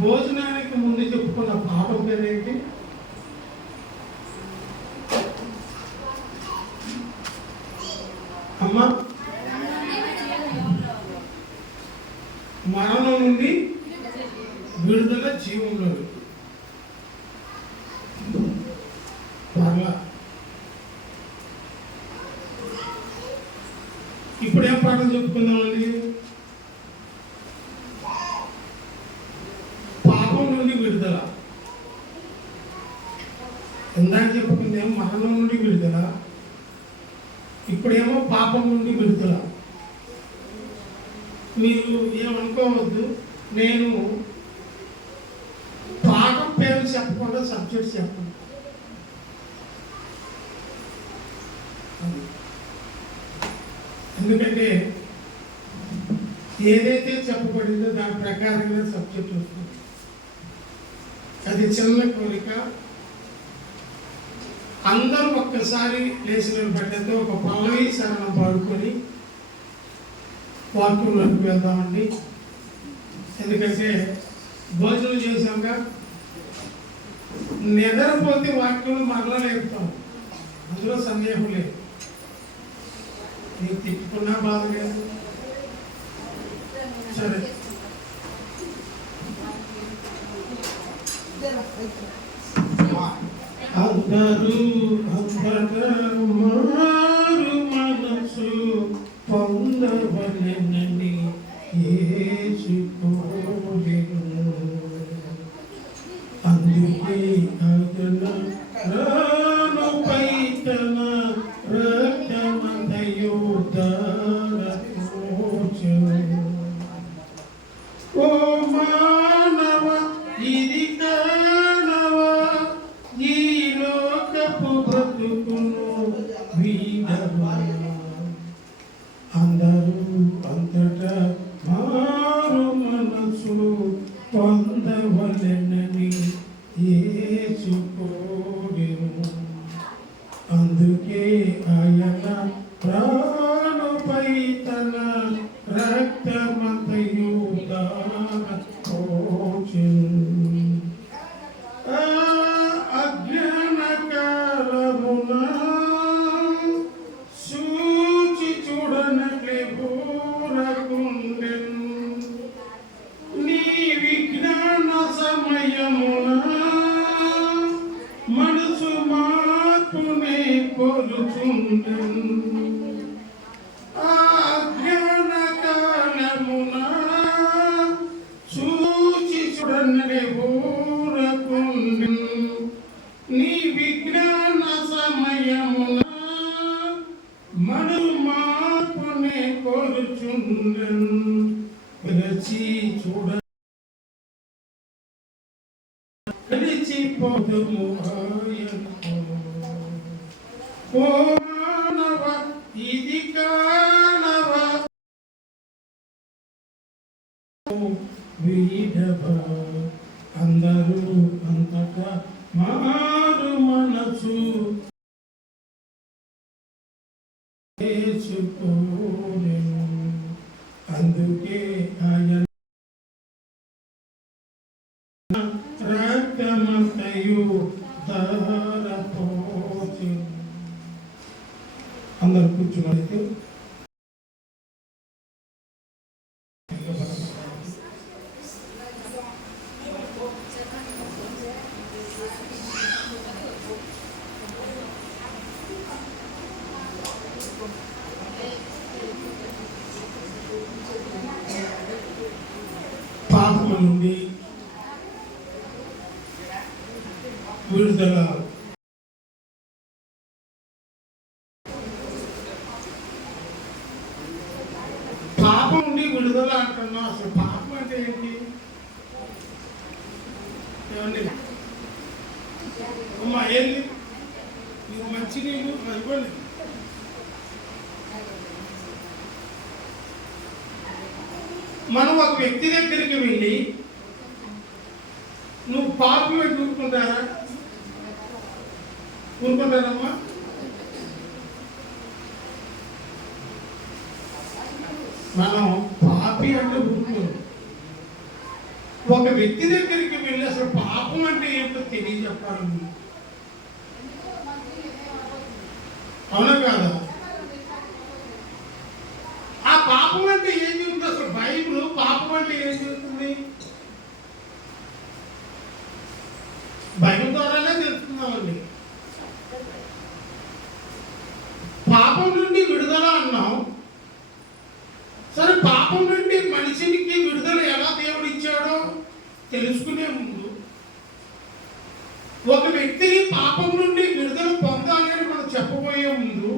భోజనానికి ముందు చెప్పుకున్న పాఠం పేరేంటి? అమ్మా, మరణం నుండి విడుదల జీవంలో. ఇప్పుడు ఏం పాఠం చెప్పుకుందామండి? పాపం నుండి విడుదల. ఇందాక చెప్పుకుందేమో మరణం నుండి విడుదల, ఇప్పుడేమో పాపం నుండి విడుదల. మీరు ఏమనుకోవద్దు, నేను పాఠం పేరు చెప్పకుండా సబ్జెక్ట్ చెప్పను. ఎందుకంటే ఏదైతే చెప్పబడిందో దాని ప్రకారంగా సబ్జెక్ట్ వస్తుంది. అది చిన్న కోరిక. అందరూ ఒక్కసారి లేచిన బిడ్డతో ఒక పల్లవి శరణం పాడుకొని వాక్యంలోకి వెళ్దామండి. ఎందుకంటే భోజనం చేశాక నిద్రపోతే వాక్యం మరలా లేపుతాం, అందులో సందేహం లేదు. నీకు తిట్టుకున్నా బాధ లేదు. సరే, అందరూ అందరూ మారు మనసు పొందవలెనని యేసుకోరెను. అందుకే అతన రానుపై తన రక్తమంతయు దారపోచెను. ఓ మానవ, ఇది కానవా, ఈ లోకపు బ్రతుకును వీడవా. అందరూ అంతటా మారు మనసు పొందవలెనని యేసుకోరెను. అందుకే ఆయన ప్రాణుపై తన రక్తమంతయు దారపోచెను. అజ్ఞాన కాలమున సూచి చూడనట్లే ఊరకుండెను. నీ విజ్ఞాన సమయమున మనసు మార్పునే కోరుచుండెను. అజ్ఞాన కాలమున సూచి చూడనట్లే ఊరకుండెను. నీ విజ్ఞాన సమయమున మనసు మార్పునే కోరుచుండెను. రచి చూడ గడిచిపోదుము ఆయనతో. ఓ మానవ, ఇది కానవా, వీడవా. అందరూ అంతటా మారు మనసు యేసుకోరెను. అందుకే ఆయన రక్తమంతయు దారపోచెను. అందరూ కూర్చున్నట్లయితే పాపం నుండి విడుదల. పాపం నుండి విడుదల అంటున్నా. అసలు పాపం అంటే ఏంటి? ఏమండి అమ్మా, ఏంటి నీకు మంచి నీళ్ళు ఇవ్వండి. మనం ఒక వ్యక్తి దగ్గరికి వెళ్ళి నువ్వు పాపం పెట్టి ఊరుకుంటారా? ఊరుకుంటారమ్మా? మనం పాపి అంటే ఊరుకోరు. ఒక వ్యక్తి దగ్గరికి వెళ్ళి అసలు పాపం అంటే ఏంటో తెలియజెప్పాలి. అవునా కాదా? ఆ పాపం అంటే ఏం చెబుతుంది? అసలు బైబిల్ పాపం అంటే ఏం చెబుతుంది? బైబిల్ ద్వారానే తెలుసుకుందామండి. పాపం నుండి విడుదల అన్నాం. సరే, పాపం నుండి మనిషికి విడుదల ఎలా దేవుడు ఇచ్చాడో తెలుసుకునే ముందు ఒక వ్యక్తిని పాపం నుండి విడుదల పొందాలి అని మనం చెప్పబోయే ముందు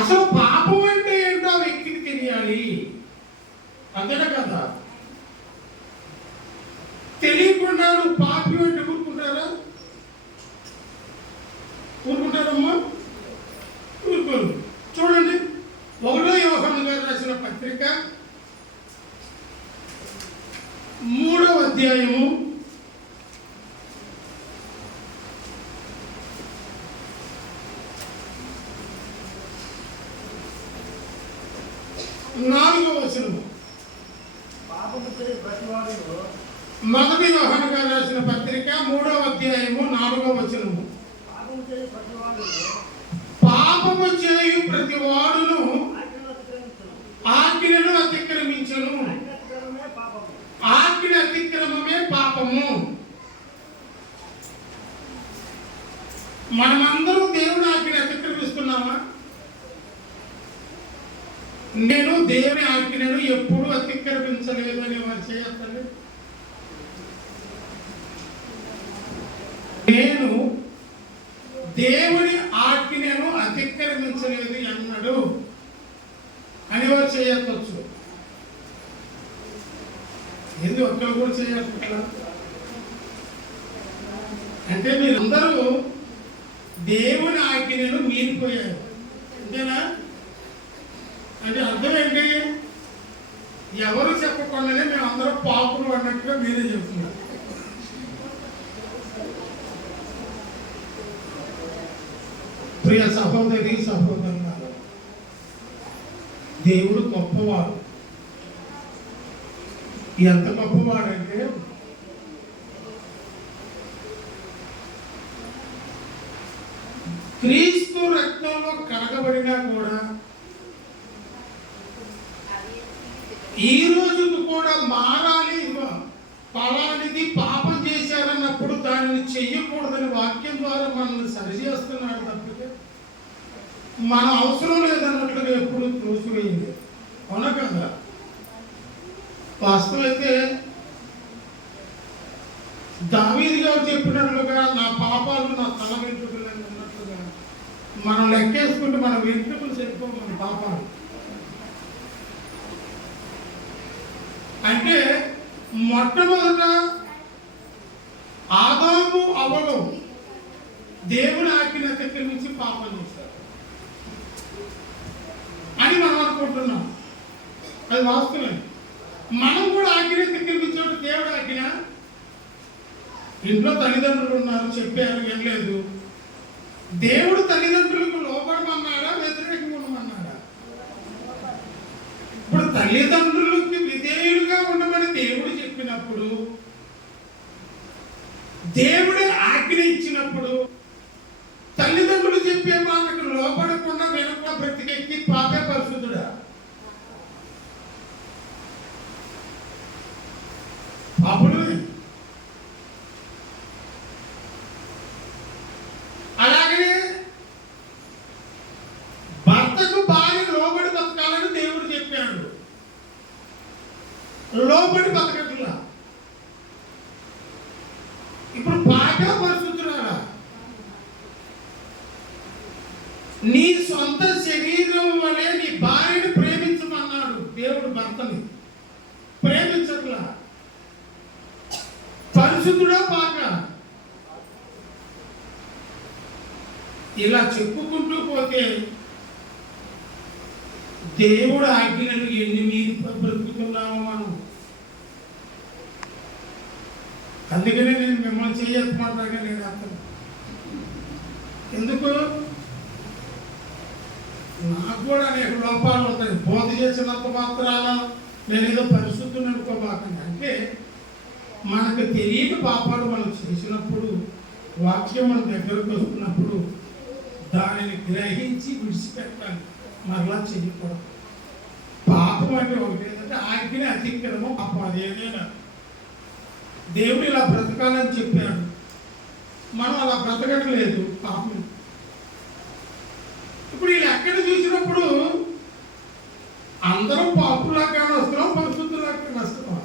అసలు పాపం అంటే ఏంటో ఆ వ్యక్తికి తెలియాలి. అంతేనా కదా? తెలియకుండా నువ్వు పాపి అంటే ఊరుకుంటారా? ఊరుకుంటారమ్మా? ఊరుకోరు. చూడండి, 1వ యోహాను గారు రాసిన పత్రిక 3వ అధ్యాయము 4వ వచనము. 1వ యోహాను గారు రాసిన పత్రిక 3వ అధ్యాయము 4వ వచనము. పాపము చేయు ప్రతి వాడును ఆజ్ఞను అతిక్రమించును. ఆజ్ఞ అతిక్రమమే పాపము. మనమందరూ దేవుని ఆజ్ఞ అతిక్రమిస్తున్నామా? నేను దేవుని ఆజ్ఞను ఎప్పుడూ అతిక్రమించలేదు అని వారు చేయాలి. నేను దేవుని ఆజ్ఞను అతిక్రమించలేదు అన్నాడు అని వారు చేయవచ్చు. ఎందుకు ఒక్కరు కూడా చేయకుండా? అంటే మీరందరూ దేవుని ఆజ్ఞను మీరిపోయారు. అంతేనా? అంటే అర్థం ఏంటి? ఎవరు చెప్పకుండానే మేమందరం పాపులు అన్నట్టుగా మీరే చెప్తున్నారు. ప్రియ సహోదరి సహోదరులారా, దేవుడు గొప్పవాడు. ఎంత గొప్పవాడంటే క్రీస్తు రక్తంలో కడగబడినా కూడా ఈ రోజుకు కూడా మారాలి. ఫలానిది పాపం చేశారన్నప్పుడు దానిని చెయ్యకూడదని వాక్యం ద్వారా మనల్ని సరిచేస్తున్నాడు తప్పితే మన అవసరం లేదన్నట్లుగా ఎప్పుడు త్రోసివేయింది. అవునా కదా? వాస్తవైతే దావీదు గారు చెప్పినట్లుగా నా పాపాలు నా తల వెంట్రుకలు అన్నట్లుగా మనం లెక్కేసుకుంటే మన వెంట్రుకలు సరిపోవు మన పాపాలు. అంటే మొట్టమొదట ఆదాము అవ్వలు దేవుని ఆజ్ఞను అతిక్రమించి పాపం చేశారు అని మనం అనుకుంటున్నాం. అది వాస్తవమే. మనం కూడా ఆజ్ఞను అతిక్రమించాడు. దేవుడు ఆజ్ఞ. ఇంట్లో తల్లిదండ్రులు ఉన్నారు, చెప్పారు, వినలేదు. దేవుడు తల్లిదండ్రులకు లోబడమన్నాడా, వ్యతిరేకంగా ఉండమన్నాడా? ఇప్పుడు తల్లిదండ్రులకి విధేయులుగా ఉండమని దేవుడు చెప్పినప్పుడు, దేవుడే ఆజ్ఞ ఇచ్చినప్పుడు తల్లిదండ్రులు చెప్పే మాటకు లోపడకుండా వెనుక బ్రతికెక్కి పాపే పరిశుద్ధుడా? పాపుడు. అలాగనే భర్తకు భార్య లోబడి బతకాలని దేవుడు చెప్పాడు. లోబడి బతకట్లా. ఇప్పుడు భార్య పరిశుద్ధురాలా? నీ సొంత శరీరం వలె నీ భార్యని ప్రేమించమన్నాడు దేవుడు. భర్తని ప్రేమించట్లా. పరిశుద్ధుడా పాక? ఇలా చెప్పుకుంటూ పోతే దేవుడు ఆజ్ఞలను ఎన్ని మీరు బ్రతుకుతున్నామో మనం. అందుకనే నేను మిమ్మల్ని చేయమంటాగా నేను అర్థం. ఎందుకు? నాకు కూడా అనేక లోపాలు ఉంటాయి. బోధ చేసినంత మాత్రాన నేను ఏదో పరిశుద్ధుని అనుకో చేయబాకండి. అంటే మనకు తెలియని పాపాలు మనం చేసినప్పుడు, వాక్యం మన దగ్గరకు వస్తున్నప్పుడు దానిని గ్రహించి విడిచిపెట్టాలి, మరలా చేయకూడదు. పాపం అంటే ఒకటి ఏంటంటే ఆజ్ఞని అతిక్రమం పాపం. అది ఏదైనా దేవుడు ఇలా బ్రతకాలని చెప్పాడు, మనం అలా బ్రతకట్లేదు, పాపం. ఇప్పుడు వీళ్ళు ఎక్కడ చూసినప్పుడు అందరూ పాపులాగా వస్తున్నాం, పరిశుద్ధులాగా వస్తున్నాం.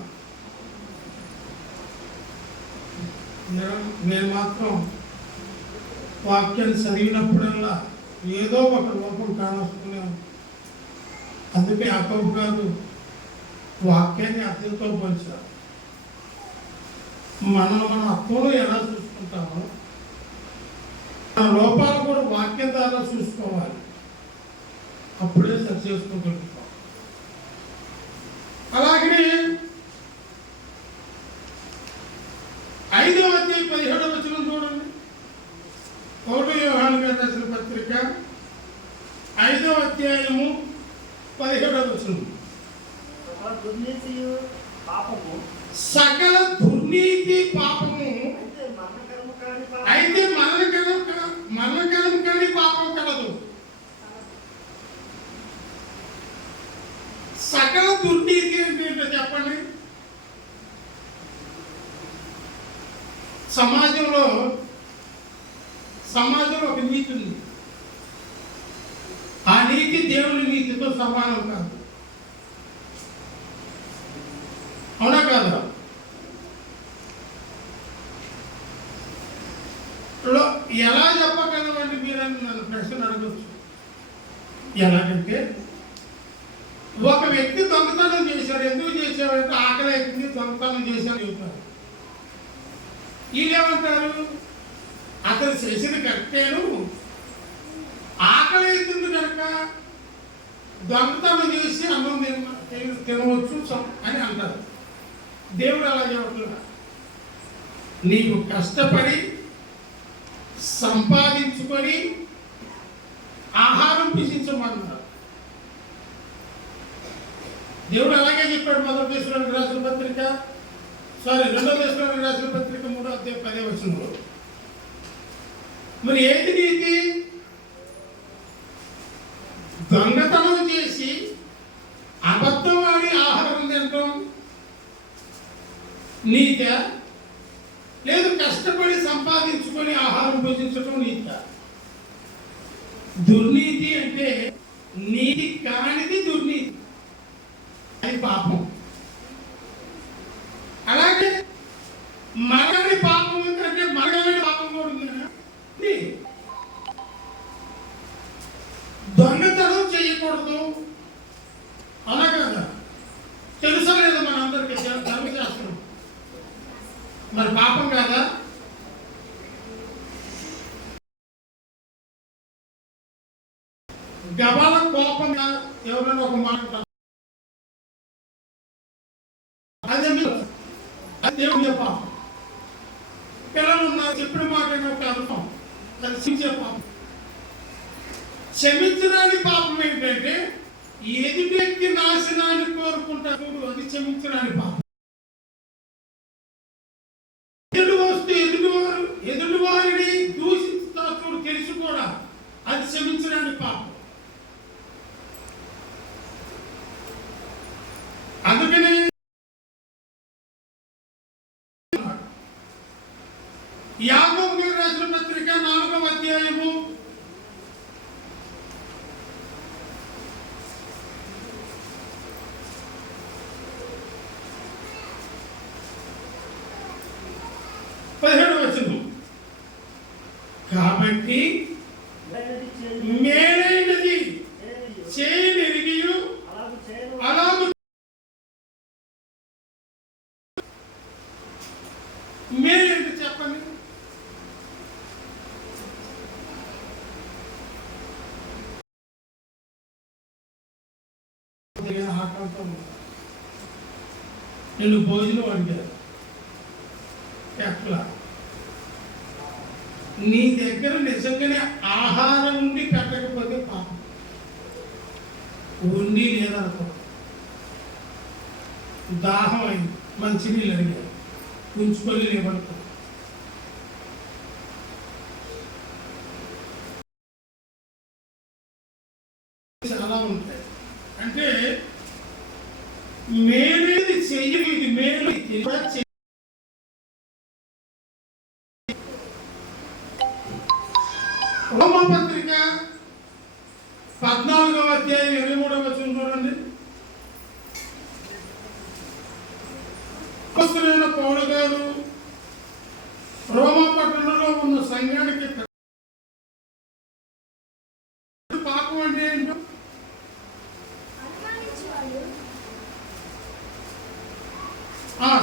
నేను మాత్రం వాక్యాన్ని చదివినప్పుడల్లా ఏదో ఒక లోపం కానొస్తున్నాను. అందుకే యాకోబు గారు వాక్యాన్ని అర్థంతో పోల్చారు. మనం అర్థంలో ఎలా చూసుకుంటామో మన లోపాలు కూడా వాక్యం ద్వారా చూసుకోవాలి, అప్పుడే సరి చేసుకోగలుగుతాం. అలాగే 5వ అధ్యాయం 17వ వచనం చూడండి. 1 యోహాను గారు రాసిన పత్రిక 5వ అధ్యాయము 17వ వచనం. సకల దుర్నీతి పాపము అయితే మరణకరం కాని పాపం కలదు. సకల దుర్నీతి ఏంటంటే చెప్పండి. సమాజంలో ఒక నీతి ఉంది. ఆ నీతి దేవుని నీతితో సమానం కాదు. అవునా కాదా? ఎలా చెప్పగలమండి మీరని నన్ను ప్రశ్న అడగచ్చు. ఎలాగంటే ఒక వ్యక్తి దొంగతనం చేశాడు. ఎందుకు చేశాడంటే ఆకలి అవుతుంది, దొంగతనం చేశాడు చెబుతారు. వీళ్ళేమంటారు, అతను చేసింది కరెక్టేను, ఆకలి అవుతుంది కనుక దొంగతనం చేసి అన్నం తినవచ్చు అని అంటారు. దేవుడు అలా చెప్పట్లేదు. నీకు కష్టపడి సంపాదించుకొని ఆహారం భుజించమన్నారు. దేవుడు అలాగే చెప్పాడు. 1వ దశలోనికి రాసిన పత్రిక 2వ దశలోనికి రాసిన పత్రిక 3వ అధ్యాయం 10వ వచనంలో. మరి ఏది నీతి? దొంగతనం చేసి అబద్ధమాడి ఆహారం తినటం నీత? లేదు కష్టపడి సంపాదించుకొని ఆహారం భుజించటం నీత? దుర్నీతి అంటే నీతి కానిది దుర్నీతి, అది పాపం. అలాగే మరగని పాపం ఉందంటే మరగని పాపం కూడా ఉంది. దొంగతనం చేయకూడదు, అలా కదా? తెలుసా లేదా మనందరికీ ధర్మశాస్త్రం? మరి పాపం కాదా? గబాల కోపంగా ఎవరైనా ఒక మాట అది దేవుని పాపం. పిల్లలు ఉన్నారు, చెప్పిన మాట ఒక అర్థం, అది క్షమించే పాపం. క్షమించడానికి పాపం ఏంటంటే ఎదుటి వ్యక్తి నాశనాన్ని కోరుకుంటారు, అది క్షమించడానికి పాపం. ఎదుటివారిని దూషిస్తున్నప్పుడు తెలిసి కూడా అది క్షమించడానికి పాపం. అందుకని యాకోబు గారు రాసిన పత్రిక 4వ అధ్యాయము 17వ వచనం. కాబట్టి మేలైనది చేయనెరిగియు అలాగు మేలేంటి చెప్పండి. నేను భోజనం అడిగాను, ఎట్లా నీ దగ్గర నిజంగానే ఆహారం ఉండి పెట్టకపోతే పాపం, ఉండి లేదనుకో. దాహం అయింది, మంచినీళ్ళు అడిగారు, ఉంచుకొని లేవనుకో. చాలా ఉంటాయి. అంటే మేలేది చెయ్యి, ఇది మేలు రోమపత్రిక 14వ అధ్యాయం 23వ వచనం చూడండి. అపోస్తలుడైన పౌలు గారు రోమా పట్టణంలో ఉన్న సంఘానికి పాపం అంటే ఏంటో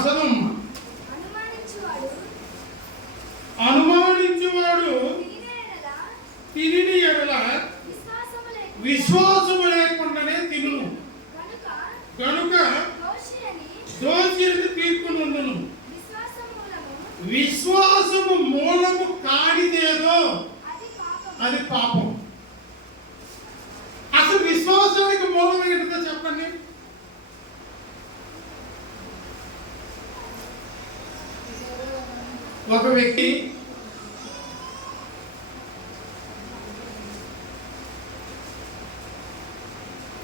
చదవమ్మా. అనుమానించేవాడు తిని ఎడల విశ్వాసము లేకుండానే తిను, కనుక దోషి అని తీర్పునందును. విశ్వాసము మూలము కానిదేదో అది పాపం. అసలు విశ్వాసానికి మూలం ఏంటో చెప్పండి. ఒక వ్యక్తి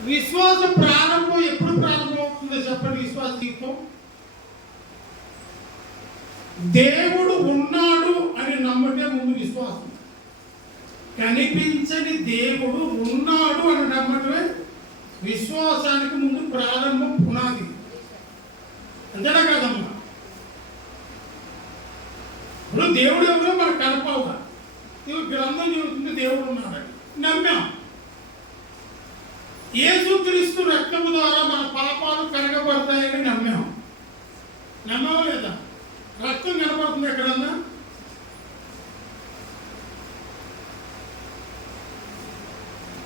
విశ్వాస ప్రారంభం ఎప్పుడు ప్రారంభమవుతుందో చెప్పండి. విశ్వాస జీవితం దేవుడు ఉన్నాడు అని నమ్మటే ముందు విశ్వాసం. కనిపించని దేవుడు ఉన్నాడు అని నమ్మటమే విశ్వాసానికి ముందు ప్రారంభం, పునాది. అంతేనా కాదమ్మా? ఇప్పుడు దేవుడు ఎవరో మనకు కనపవుగా. గ్రంథం చెబుతుంది దేవుడు ఉన్నాడని నమ్మాం. యేసుక్రీస్తు రక్తము ద్వారా మన పాపాలు కడగబడతాయని నమ్మాం. నమ్మావా లేదా? రక్తం కనబడుతుంది ఎక్కడన్నా?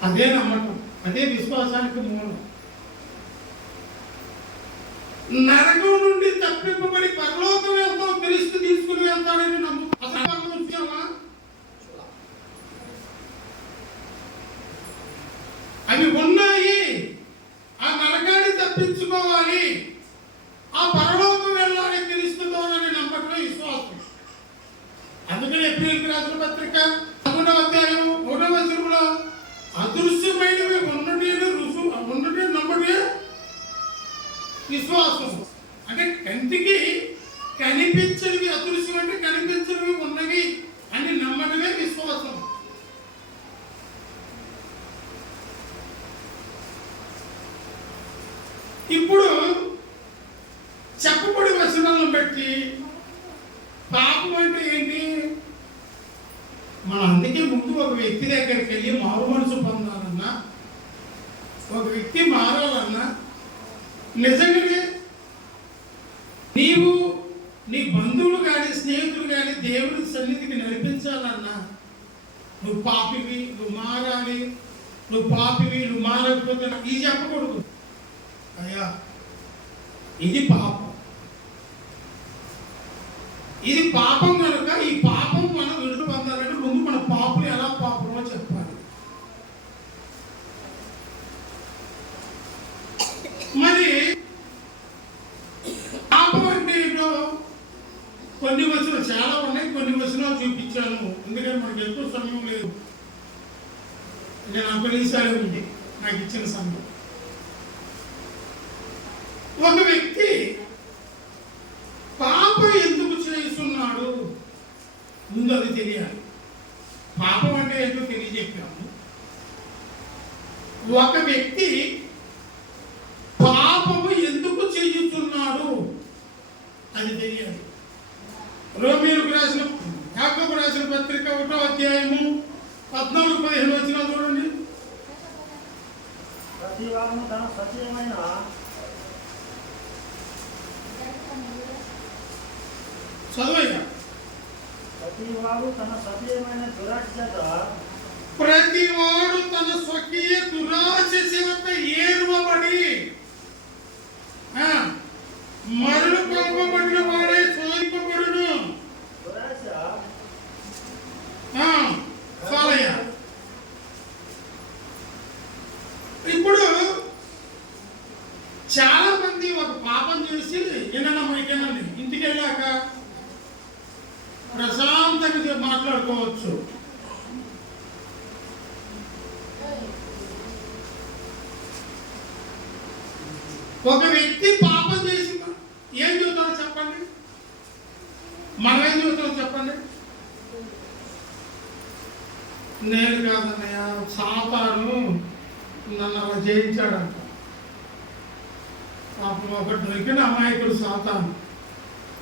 అదే నమ్మకం, అదే విశ్వాసానికి మూలం. నరకం నుండి తప్పింపబడి పరలోకం వెళ్తాం, క్రీస్తు తీసుకుని వెళ్తాడని నమ్మకం. అసలు చూసావా? అవి ఉన్నాయి. ఆ నరకాన్ని తప్పించుకోవాలి, ఆ పరలోకం వెళ్ళాలి క్రీస్తు ద్వారాని నమ్మకమే విశ్వాసం. అందుకని ఎబ్రియులకు రాసిన పత్రిక 11వ అధ్యాయం 1వ వచనంలో అదృశ్యమైనవి ఉన్నటే నమ్మటే విశ్వాసం. అంటే కంటికి కనిపించనివి అదృశ్యం, అంటే కనిపించనివి ఉన్నవి అని నమ్మడమే విశ్వాసం. ఇప్పుడు చెప్పబడి వచనాలను బట్టి పాపం అంటే ఏంటి? మనం అందుకే ముందు ఒక వ్యక్తి దగ్గరికి వెళ్ళి మారు మనసు పొందాలన్నా, ఒక వ్యక్తి మారాలన్నా, నిజంగానే నీవు నీ బంధువులు కానీ స్నేహితులు కానీ దేవుడి సన్నిధికి నడిపించాలన్నా, నువ్వు పాపివి, నువ్వు మారాలి, నువ్వు పాపివి, నువ్వు మారకపోతే ఇది చెప్పకూడదు. అయ్యా ఇది పాపం, ఇది పాపం కనుక ఈ పాపం మనం విడుదల పొందాలంటే ముందు మన పాపులు ఎలా పాపమో చెప్పాలి. మరి పాపం అంటే ఏంటో కొన్ని వచనాలు చాలా ఉన్నాయి, కొన్ని వచనాలు చూపించాను. ఎందుకంటే మనకు ఎక్కువ సమయం లేదు. నేను 40 నిమిషాలు ఉంది నాకు ఇచ్చిన సమయం. ఒక వ్యక్తి పాపం ఎందుకు చేస్తున్నాడు ముందు అది తెలియాలి. పాపం అంటే ఏంటో తెలియజెప్పాము. ఒక వ్యక్తి పాపము ఎందుకు చేయుతున్నాడు అది తెలియాలి. రోమీయులకు రాసిన యాకోబు రాసిన పత్రిక 1వ అధ్యాయము 14-15 వచనాలు చూడండి. ప్రతివాడు తన సత్యమైన చదువయ్యా. ప్రతివాడు తన సత్యమైన దురాశ చేత ప్రతివాడు తన స్వకీయ దురాశ చేత ఏర్వబడి మరలు పంపబడిన వాడే శోధింపబడును. దురాశ చాలయ్యా. ఇప్పుడు చాలా మంది ఒక పాపం చేసి ఇంటికి వెళ్ళాక ప్రశాంతంగా మాట్లాడుకోవచ్చు. ఒక వ్యక్తి పాపం చేసి ఏం చూస్తారో చెప్పండి, మనం ఏం చూస్తామో చెప్పండి. నేను కాదన్నయ్య, సాతాను నన్ను అలా జయించాడంట. పాపం ఒకటి దొరికిన అమాయకుడు సాతాను.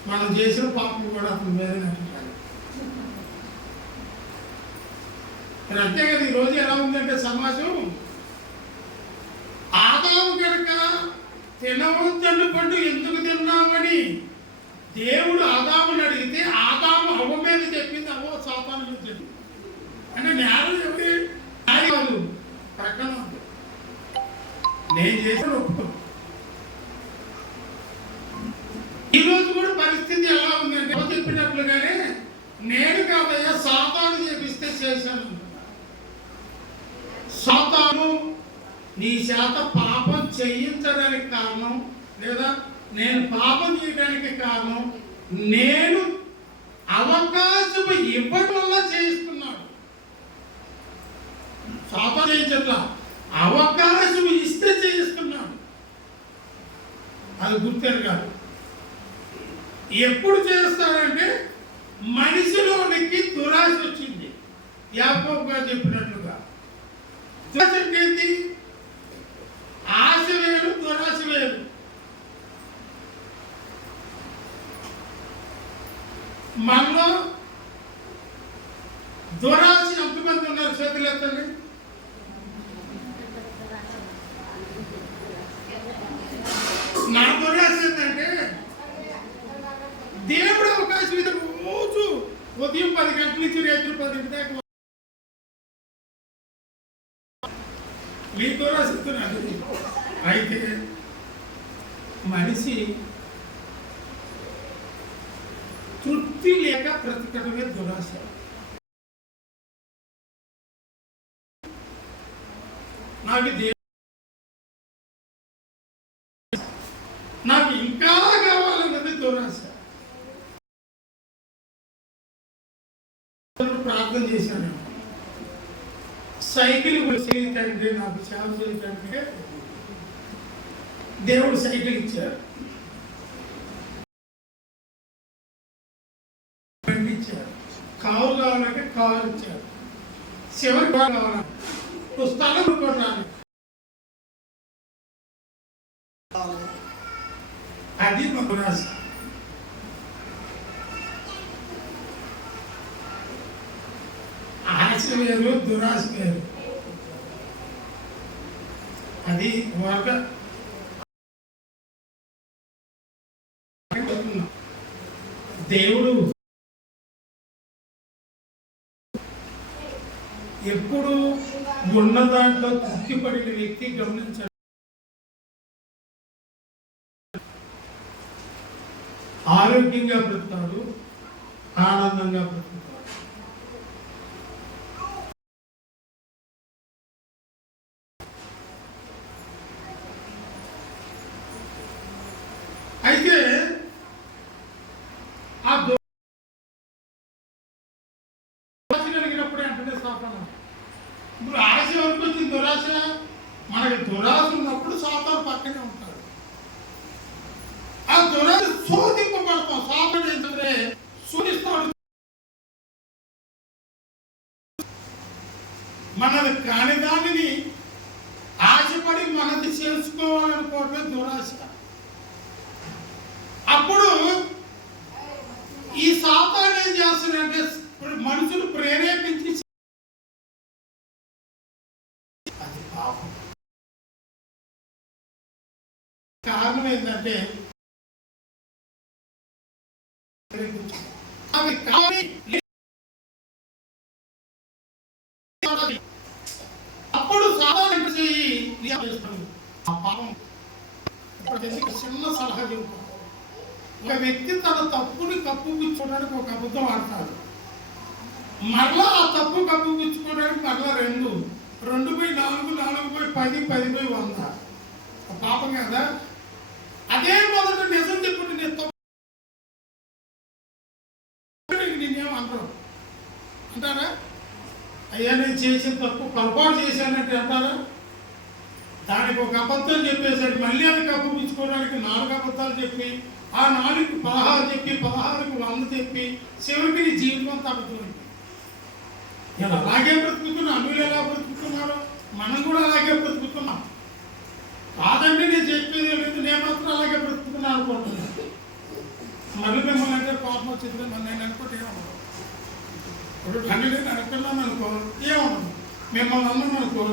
మనం చేసిన పాపం కూడా అతను వేరే నటించాలి. అంతే కదా. ఈరోజు ఎలా ఉందంటే సమాజం, ఆదాము కనుక తినవద్దని పండు ఎందుకు తిన్నామని దేవుడు ఆదాముని అడిగితే ఆదాము అవ్వ మీద చెప్పింది, అవ్వ సాతాను చెప్పింది. అంటే నేరం చెప్పి కాదు, ప్రక్కన నేను చేసిన ఒప్పుకోను. ఈరోజు కూడా పరిస్థితి ఎలా ఉందంటే చెప్పినట్లుగానే నేను కాదయ్యా సాతాను చేపిస్తే చేశాను. సాతాను నీ చేత పాపం చేయించడానికి కారణం, లేదా నేను పాపం చేయడానికి కారణం నేను అవకాశం ఇవ్వడం వల్ల చేయిస్తున్నాడు. సాతాను చేయించట్లా, అవకాశం ఇస్తే చేయిస్తున్నాడు. అది గుర్తెరగాలి. ఎప్పుడు చేస్తారంటే మనిషిలోనికి దురాశ వచ్చింది. యాకోబు గారు చెప్పినట్లుగా దురాశ అంటే ఏంటి? ఆశ వేరు, దురాశ వేరు. మనలో దురాశ ఎంతమంది ఉన్నారు? చేతులు ఎత్తండి. నా దురాశ ఏంటంటే దేవుడు అవకాశం ఇది రోజు ఉదయం 10 గంటల నుంచి రాత్రి 10 దాకా మీ దురాశ ఇస్తున్నాడు. అయితే మనిషి తృప్తి లేక బ్రతకడమే దురాశ. నాకు ఇంకా కావాలన్నది దురాశ. ప్రార్థన చేశాను, సైకిల్ చేయటానికి, నాకు సేవ చేయటానికి దేవుడు సైకిల్ ఇచ్చారు, బండి ఇచ్చారు, కారు కావాలంటే కారు ఇచ్చారు, చివరి కారు కావాలంటే స్థలం కొట్టాలి. అది మా దురాశ. ఆశ వేరు, దురాశ వేరు. అది ఒక దేవుడు ఎప్పుడు ఉన్న దాంట్లో తృప్తిపడిన వ్యక్తి గమనించాడు. ఆరోగ్యంగా బ్రతుకుతాడు, ఆనందంగా బ్రతుకుతాడు. అయితే ఆ దురాశ కలిగినప్పుడే అంటే సాతాను. ఇప్పుడు ఆశ వరకు వచ్చింది దురాశ. మనకి దురాశ ఉన్నప్పుడు సాతాను పక్కనే ఉంటాడు. ఆ దురాశ శోధింపబడతాం. సాతాను ఏంటంటే శోధిస్తాడు. మనది కాని దానిని ఆశపడి మనది చేసుకోవాలనుకోవటమే దురాశ. అప్పుడు ఈ సాతాను ఏం చేస్తాడంటే మనుషులు ప్రేరేపించి, అది పాపం. కారణం ఏంటంటే అప్పుడు సాధారణ పాపం. చిన్న సలహా చెబుతాను. ఒక వ్యక్తి తన తప్పుని కప్పుపుచ్చుకోవడానికి ఒక అబద్ధం ఆడతాడు. మరలా ఆ తప్పు కప్పుపుచ్చుకోవడానికి మరలా 2, 2/4, 4/10, 10/100 పాపం కదా. అదే మొదట నిజం చెప్పుడు నేను అయ్యా నేను చేసిన తప్పు పొరపాటు చేశానంటే అంటారా? దానికి ఒక అబద్ధం చెప్పేసరికి మళ్ళీ అది కప్పించుకోవడానికి 4 అబద్ధాలు చెప్పి ఆ 4కి 16 చెప్పి 16కి 100 చెప్పి చివరికి నీ జీవితం అంతా అబద్ధమైంది. ఇలా అలాగే బ్రతుకుతున్నా. అన్యులు ఎలా బ్రతుకుతున్నారో మనం కూడా అలాగే బ్రతుకుతున్నాం. కాదండి నేను చెప్పేది లేదు, నేను మాత్రం అలాగే బ్రతుకుతున్నా అనుకుంటున్నాను. మళ్ళీ మిమ్మల్ని అంటే కోపం వచ్చింది, మళ్ళీ నేను అనుకుంటే ఏమన్నా ఇప్పుడు తండ్రి నేను అనుకున్నాను అనుకో ఏమన్నా మిమ్మల్ని అన్నాను అనుకో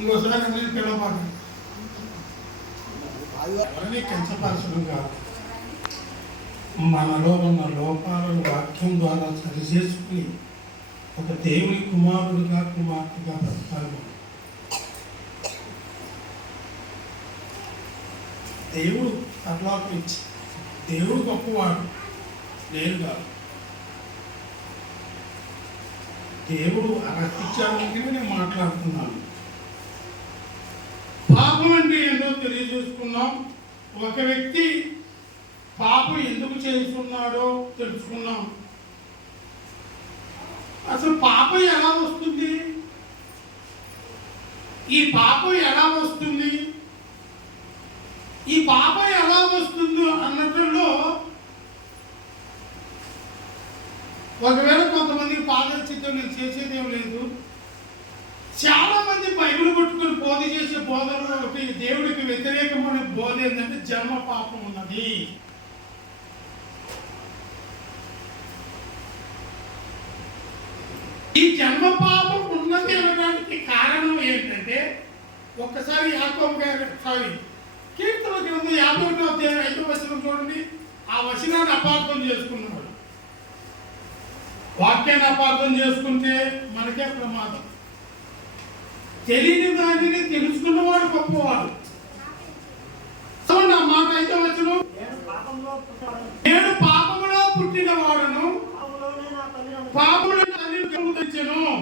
ఇంకోసారి నేను పిలవబాకండి. ఎవరిని కించపరచడం కాదు, మనలో ఉన్న లోపాలను వాక్యం ద్వారా సరిచేసుకుని ఒక దేవుని కుమారుడిగా కుమార్తెగా బ్రతకాలి. దేవుడు పరలోకం ఇచ్చి దేవుడు గొప్పవాడు, నేను కాదు. దేవుడు అరచించాలని నేను మాట్లాడుతున్నాను. పాపం అంటే ఏంటో తెలియజేసుకున్నాం. ఒక వ్యక్తి పాపం ఎందుకు చేస్తున్నాడో తెలుసుకున్నాం. అసలు పాపం ఎలా వస్తుంది, ఈ పాపం ఎలా వస్తుంది, ఈ పాపం ఎలా వస్తుందో అన్నట్లో ఒకవేళ కొంతమందికి పాదచిత్తం నేను చేసేదేం లేదు. చాలా మంది బైబిల్ పట్టుకొని బోధ చేసే బోధనలో ఒకటి దేవుడికి వ్యతిరేకమైన బోధ ఏంటంటే జన్మ పాపం ఉన్నది. ఈ జన్మ పాపం ఉన్నది అనడానికి కారణం ఏంటంటే ఒక్కసారి యాకోబు గారు కీర్తన గ్రంథం 51వ అధ్యాయం 5వ వచనం చూడండి. ఆ వచనాన్ని అపార్థం చేసుకున్నాడు. వాక్యాన్ని అపార్థం చేసుకుంటే మనకే ప్రమాదం. తెలియని దానిని తెలుసుకున్నవాడు గొప్పవాడు. ఆ మాట 5వ వచనం, నేను పాపములో పుట్టిన వాడను, పాపములో తల్లిదండ్రులను.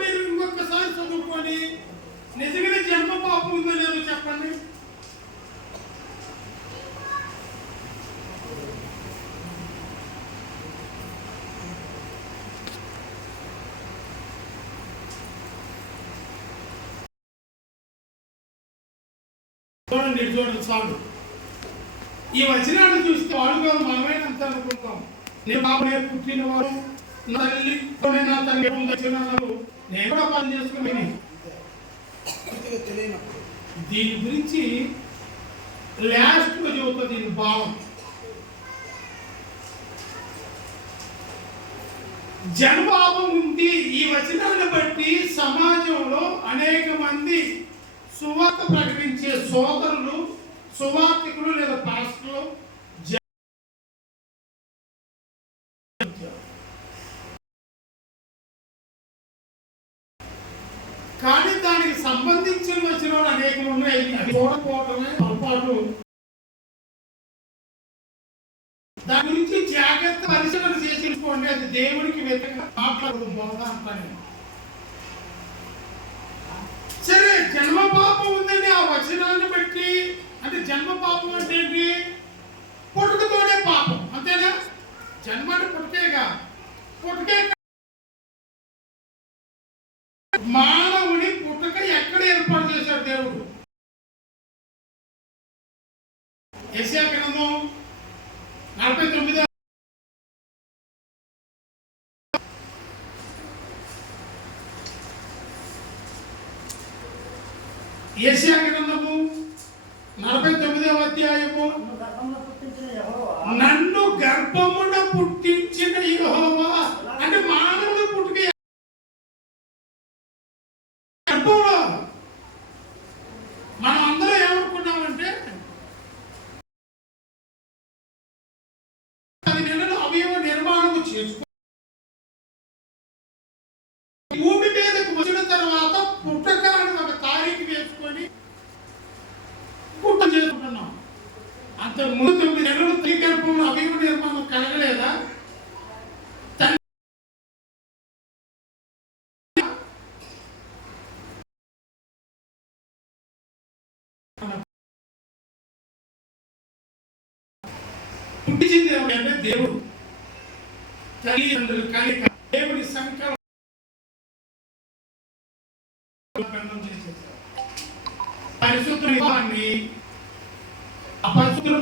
మీరు ఇంకొకసారి చదువుకొని నిజంగా జన్మ పాపం ఉందో లేదో చెప్పండి. చూడండి చాలు. ఈ వచనాన్ని చూస్తే వాడుగా మనమైనంత అనుకుంటాం. నేను పాపనే పుట్టినవాడు, నా తల్లి వచ్చినాడు, నేను కూడా పని చేసుకుని. దీని గురించి లాస్ట్ లో చెబుతుంది దీని భావం. జన్మపాపం ఉంది. ఈ వచనాన్ని బట్టి సమాజంలో అనేక మంది సువార్త ప్రకటించే సోదరులు, సువార్తికులు లేదా పాస్టర్లు కానీ దానికి సంబంధించిన వచనాలు అనేకలు ఉన్నాయి. అది చూడకపోవటమే పొరపాటు. దాని గురించి జాగ్రత్త పరిశీలన చేసుకోండి. అది దేవుడికి వ్యతిరేకంగా మాట్లాడదు బోధ అంటాను. సరే, జన్మ పాపం ఉందండి. ఆ వచనాన్ని బట్టి అంటే జన్మ పాపం అంటే ఏంటి? పుట్టుకతోనే పాపం, అంతేనా? జన్మ అంటే పుట్టుకేగా. పుట్టుకే మానవుని పుట్టుక ఎక్కడ ఏర్పాటు చేశాడు దేవుడు? యెషయా గ్రంథం 49 యెషయా గ్రంథము 49వ అధ్యాయము, నన్ను గర్భమున పుట్టించిన యెహోవా అంటే మానవుడు పుట్టుక గర్భంలో. మనం అందరూ ఏమనుకున్నామంటే 10 నెలలు అవయవ నిర్మాణము చేసుకో, భూమి మీదకు వచ్చిన తర్వాత పుట్టక అని ఒక తారీఖు వేసుకొని పుట్ట చేసుకుంటున్నాం. అంత ముందు 9 నెలలు తల్లి గర్భంలో అవయవ నిర్మాణం కలగలేదా? పుట్టించింది అంటే దేవుడు. తల్లిదండ్రులు కలిగి దేవుడి సంకల్పం ఖండం చేసేసారు. పరిశుద్ధుని అపరిశుద్ధుల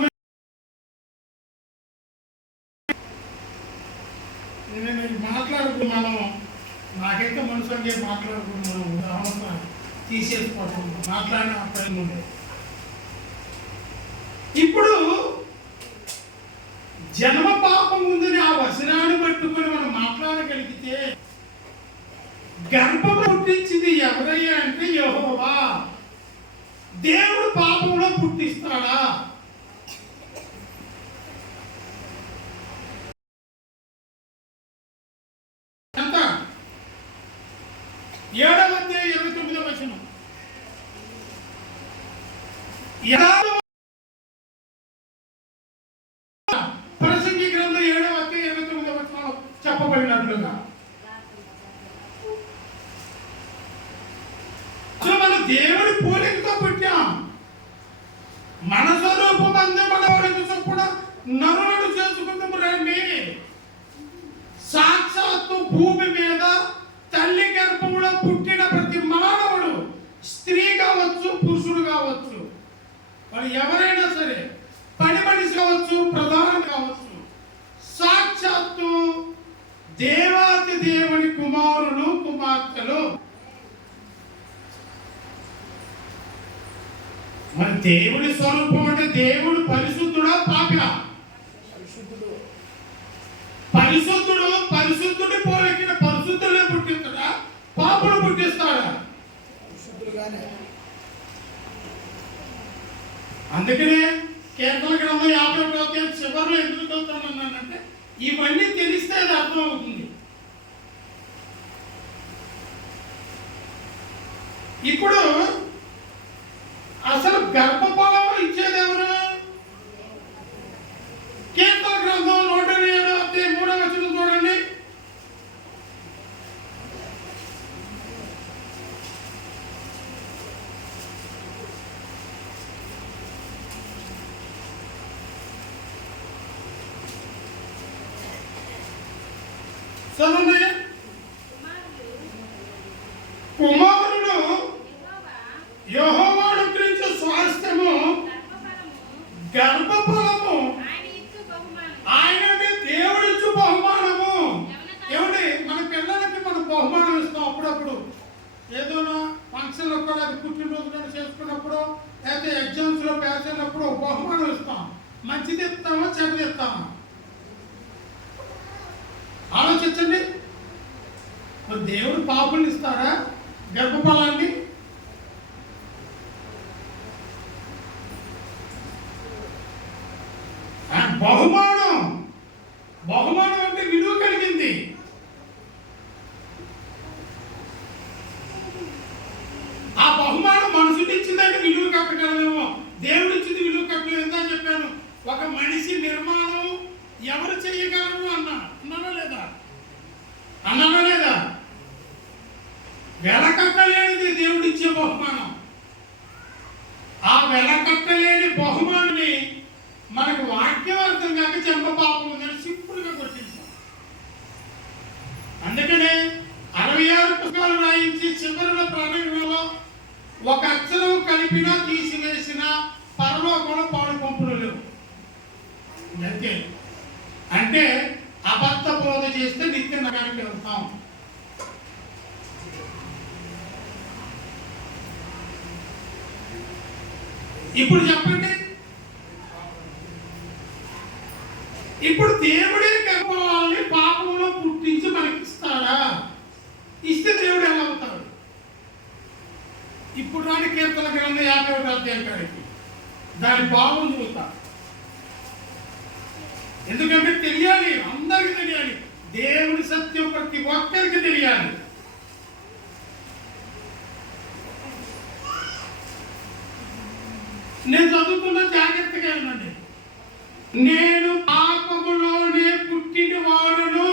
మాట్లాడుకున్నాను. నాకైతే మనుషులకి మాట్లాడుకున్నాను, తీసేసుకోవటం మాట్లాడిన అక్కడ ఉండే. ఇప్పుడు జన్మ పాపం ఉందని ఆ వచనాన్ని పట్టుకొని మనం మాట్లాడగలిగితే గర్భం పుట్టించింది ఎవరయ్యా అంటే యెహోవా. దేవుడు పాపంలో పుట్టిస్తాడా? ఎంత 7వ అధ్యాయం 29వ వచనం. ప్రసంగి గ్రంథం 7వ అధ్యాయం 29వ వచనం చెప్పబడినట్లుగా మన దేవుడి పోలికతో పుట్టాం. మన స్వరూపం అందే మన వారికి చొప్పున నరులను చేసుకుందాము రండి. సాక్షాత్తు భూమి మీద తల్లి గర్భంలో పుట్టిన ప్రతి మానవుడు, స్త్రీ కావచ్చు పురుషుడు కావచ్చు, వాడు ఎవరైనా సరే, పని మనిషి కావచ్చు ప్రధానం కావచ్చు, సాక్షాత్తు దేవాతి దేవుని కుమారులు కుమార్తెలు. మరి దేవుడి స్వరూపం అంటే దేవుడు పరిశుద్ధుడా పాపిడా? పరిశుద్ధుడు. పరిశుద్ధుడి పోలికిన పరిశుద్ధులే పుట్టిస్తాడా, పాపులు పుట్టిస్తాడా? అందుకనే కీర్తన గ్రంథం 51వ అధ్యాయం చివరిలో ఎందుకు చదువుతామన్నానంటే ఇవన్నీ తెలిస్తే అది అర్థం అవుతుంది. ఇప్పుడు అసలు గర్భఫలం ఇచ్చేది ఎవరు? కీర్తన గ్రంథం 107వ అధ్యాయం 3వ వచనం చూడండి. చదవండి. కుమారుడు యెహోవాను గురించి స్వాస్థ్యము గర్భఫలము ఆయన దేవుడిచ్చు బహుమానము. ఏమిటి? మన పిల్లలకి మనం బహుమానం ఇస్తాం అప్పుడప్పుడు. ఏదోనా ఫంక్షన్లో కూడా అది పుట్టినరోజులో చేసుకున్నప్పుడు లేకపోతే ఎగ్జామ్స్లో పాస్ అయినప్పుడు బహుమానం ఇస్తాం. మంచిది ఇస్తామా చెడ్డది ఇస్తామా? ఆలోచించండి. దేవుడు పాపుల్ని ఇస్తారా గర్భఫలాన్ని? బహుమానం. బహుమానం అంటే విలువ కలిగింది. ఆ బహుమానం మనుషులు ఇచ్చిందంటే విలువ కట్టగలమేమో, దేవుడు ఇచ్చింది విలువ కట్టలేదు. ఎంత చెప్పాను, ఒక మనిషి నిర్మాణం ఎవరు చేయగలరు అన్నానా లేదా? వెలకట్టలేనిది దేవుడిచ్చే బహుమానం. ఆ వెలకట్టలేని బహుమానాన్ని మనకు వాక్యవర్తం కాక జన్మ పాపం ఉందని సింపుల్గా కొట్టించాం. అందుకనే 66 పుస్తకాలు రాయించి చివరిలో ప్రారంభంలో ఒక అక్షరం కలిపినా తీసివేసిన పరలోకంలో పాడు పంపులు లేవు. అంతే. అంటే అబద్ధ బోధ చేస్తే నిత్య నరకానికి వెళ్తాం. ఇప్పుడు చెప్పండి, ఇప్పుడు దేవుడే గర్భాలని పాపంలో పుట్టించి మనకి ఇస్తాడా? ఇస్తే దేవుడు ఎలా అవుతాడు? ఇప్పుడు రాని కీర్తన గ్రంథం 51వ అధ్యాయం కాడికి దాని భావం చూస్తా. ఎందుకంటే తెలియాలి, అందరికీ తెలియాలి. దేవుడి సత్యం ప్రతి ఒక్కరికి తెలియాలి. నేను చదువుతున్న జాగ్రత్తగా ఉండండి. నేను పాపములోనే పుట్టిన వాడును,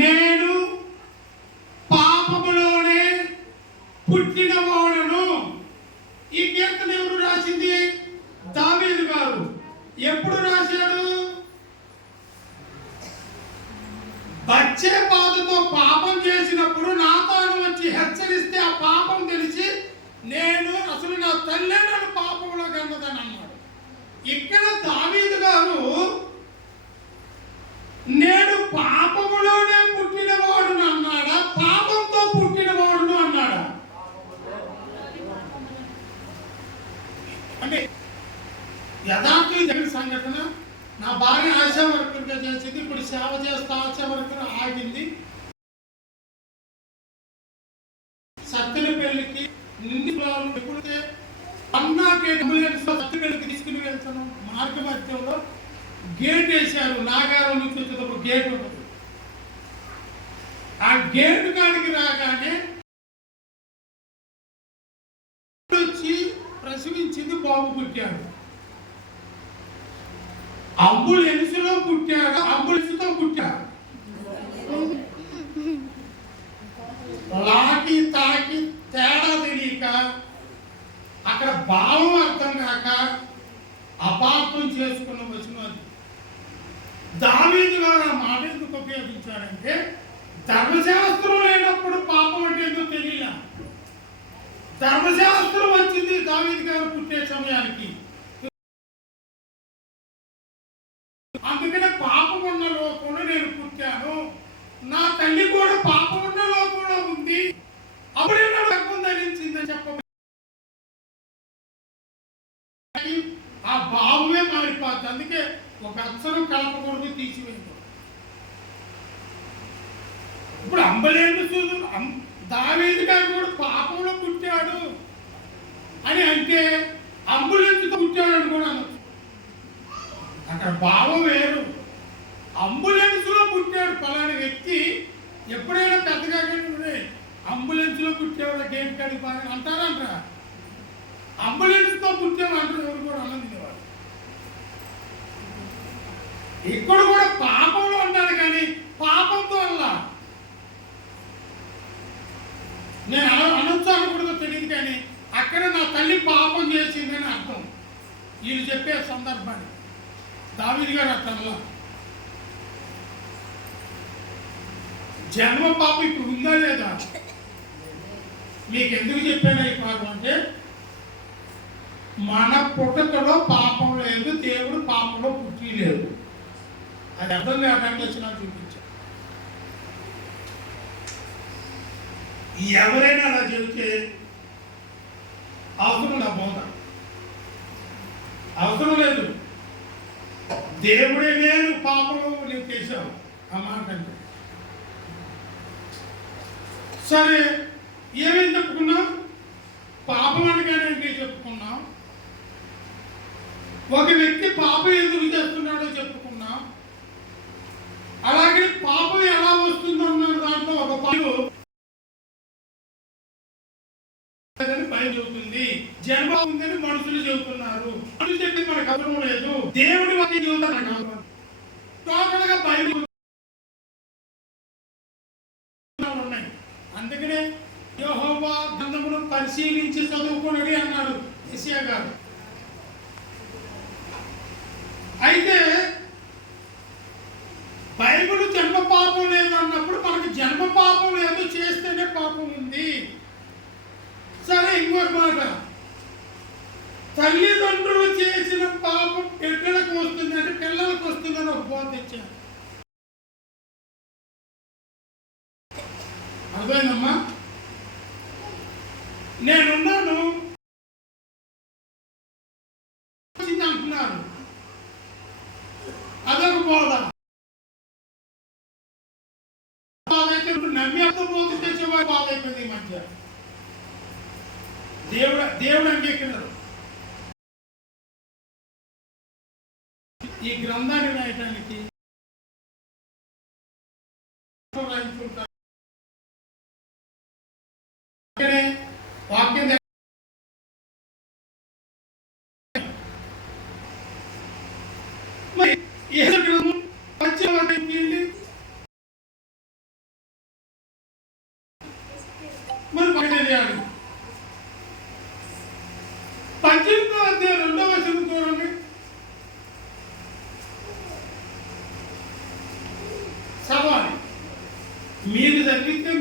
నేను పాపములోనే పుట్టిన వాడును. ఈ కీర్తన ఎవరు రాసింది? దావీదు గారు. ఎప్పుడు రాశాడు? బచ్చే బాధతో పాపం చేసినప్పుడు నాతాను వచ్చి హెచ్చరిస్తే ఆ పాపం తెలిసి నేను అసలు నా తల్లే నన్ను పాపంలో కన్నదని అన్నాడు. ఇక్కడ దావీదు గారు నేను పాపములోనే పుట్టినవాడును అన్నాడా, పాపంతో పుట్టినవాడును అన్నాడా? అంటే యథార్థ జరిగిన సంఘటన. నా భార్య ఆశా వర్కర్గా చేసింది, ఇప్పుడు సేవ చేస్తా ఆశా వర్కర్ ఆగింది. సత్తుల పెళ్లికి ఎప్పుడైతే అన్నాకే సత్తు పెళ్లికి తీసుకుని వెళ్తాను, మార్గ మధ్యంలో గేట్ వేశారు. నాగారం నుంచి వచ్చేటప్పుడు గేట్ ఉంటుంది. ఆ గేట్ కాడికి రాగానే వచ్చి ప్రసవించింది, బాబు పుట్టాడు. అంబులెన్స్లో పుట్టాడు, అంబులెన్స్తో పుట్టాడు. లాకి తాకి తేడా తెలియక, అక్కడ భావం అర్థం కాక అపార్థం చేసుకున్న వచనం. దావీదు గారు ఆ మాట ఎందుకు ఉపయోగించాడంటే, ధర్మశాస్త్రం లేనప్పుడు పాపం అంటే ఏదో తెలియల. ధర్మశాస్త్రం వచ్చింది దావీదు గారు పుట్టే సమయానికి. అందుకనే పాపం ఉన్న లోకంలో నేను పుట్టాను, నా తల్లి కూడా పాపం ఉన్న లోకంలో ఉంది, అప్పుడే నా గర్భం ధరించిందని చెప్ప. ఆ భావమే మారిపోతుంది. అందుకే ఒక అక్షరం కలపకూడదు, తీసివేయకూడదు. ఇప్పుడు అంబలేందు దావీదు గారు కూడా పాపంలో పుట్టాడు అని అంటే అంబులెన్స్తో పుట్టాడు అని కూడా అనొచ్చు. అక్కడ భావం వేరు. అంబులెన్స్ లో పుట్టాడు పలానా వ్యక్తి. ఎప్పుడైనా పెద్దగా అంబులెన్స్ లో పుట్టాడు గేట్ కాడి బాగా అంటారంటారా? అంబులెన్స్ తో పుట్టాడు అంటారు, ఎవరు కూడా ఆనందించేవారు. ఇక్కడ కూడా పాపంలో ఉన్నాడు, కానీ పాపంతో అలా నేను అనొచ్చు అనకూడదో తెలియదు, కానీ అక్కడ నా తల్లి పాపం చేసిందని అర్థం. వీళ్ళు చెప్పే సందర్భాన్ని దావీదు గారు అట్లా జన్మ పాపం ఇప్పుడు ఉందా లేదా? మీకు ఎందుకు చెప్పాను ఈ పాపం అంటే, మన పుట్టకలో పాపం లేదు, దేవుడు పాపంలో పుట్టి లేదు. అది అర్థం కావడానికి వచ్చినా చూపించాను. ఎవరైనా అలా చెబితే అవసరం నా బోధ అవసరం లేదు. దేవుడే నేను పాపంలో నువ్వు చేశావు ఆ మాట అంటే సరే. ఏమేమి చెప్పుకున్నాం? పాపం అనగానే చెప్పుకున్నాం. ఒక వ్యక్తి పాపం ఎందుకు చేస్తున్నాడో చెప్పుకున్నాం. అలాగే పాపం ఎలా వస్తుందన్నాడు దాంట్లో ఒక పాలు పైన చెబుతుంది, జన్మ ఉందని మనుషులు చెబుతున్నారు. మనుషులు చెప్పి మనకు అవసరం లేదు, దేవుడి వాక్య జీవితం టోటల్గా బైబిల్ ఉన్నాయి. అందుకనే యెహోవా గ్రంథమును పరిశీలించి చదువుకోనడి అన్నాడు యెషయా గారు. అయితే బైబిల్ జన్మ పాపం లేదు అన్నప్పుడు మనకి జన్మ పాపం లేదు, చేస్తేనే పాపం ఉంది. సరే, ఇంకొక మాట, తల్లిదండ్రులు చేసిన పాపం పిల్లలకు వస్తుంది అంటే పిల్లలకు వస్తుందని ఒక బోధ ఇచ్చాను. అర్థమైందమ్మా? నేనున్నాను అంటున్నారు, అదొక బోధ. నమ్మి అర్థం బోధ తెచ్చేవారు బాధ అయిపోయింది ఈ మధ్య. దేవుడు అంగీకరించరు. ఈ గ్రంథాన్ని రాయటానికి వాక్యం మరి 18వ అధ్యాయం 2వ వచనం చూడండి. సవాల్ మీరు జరిగితే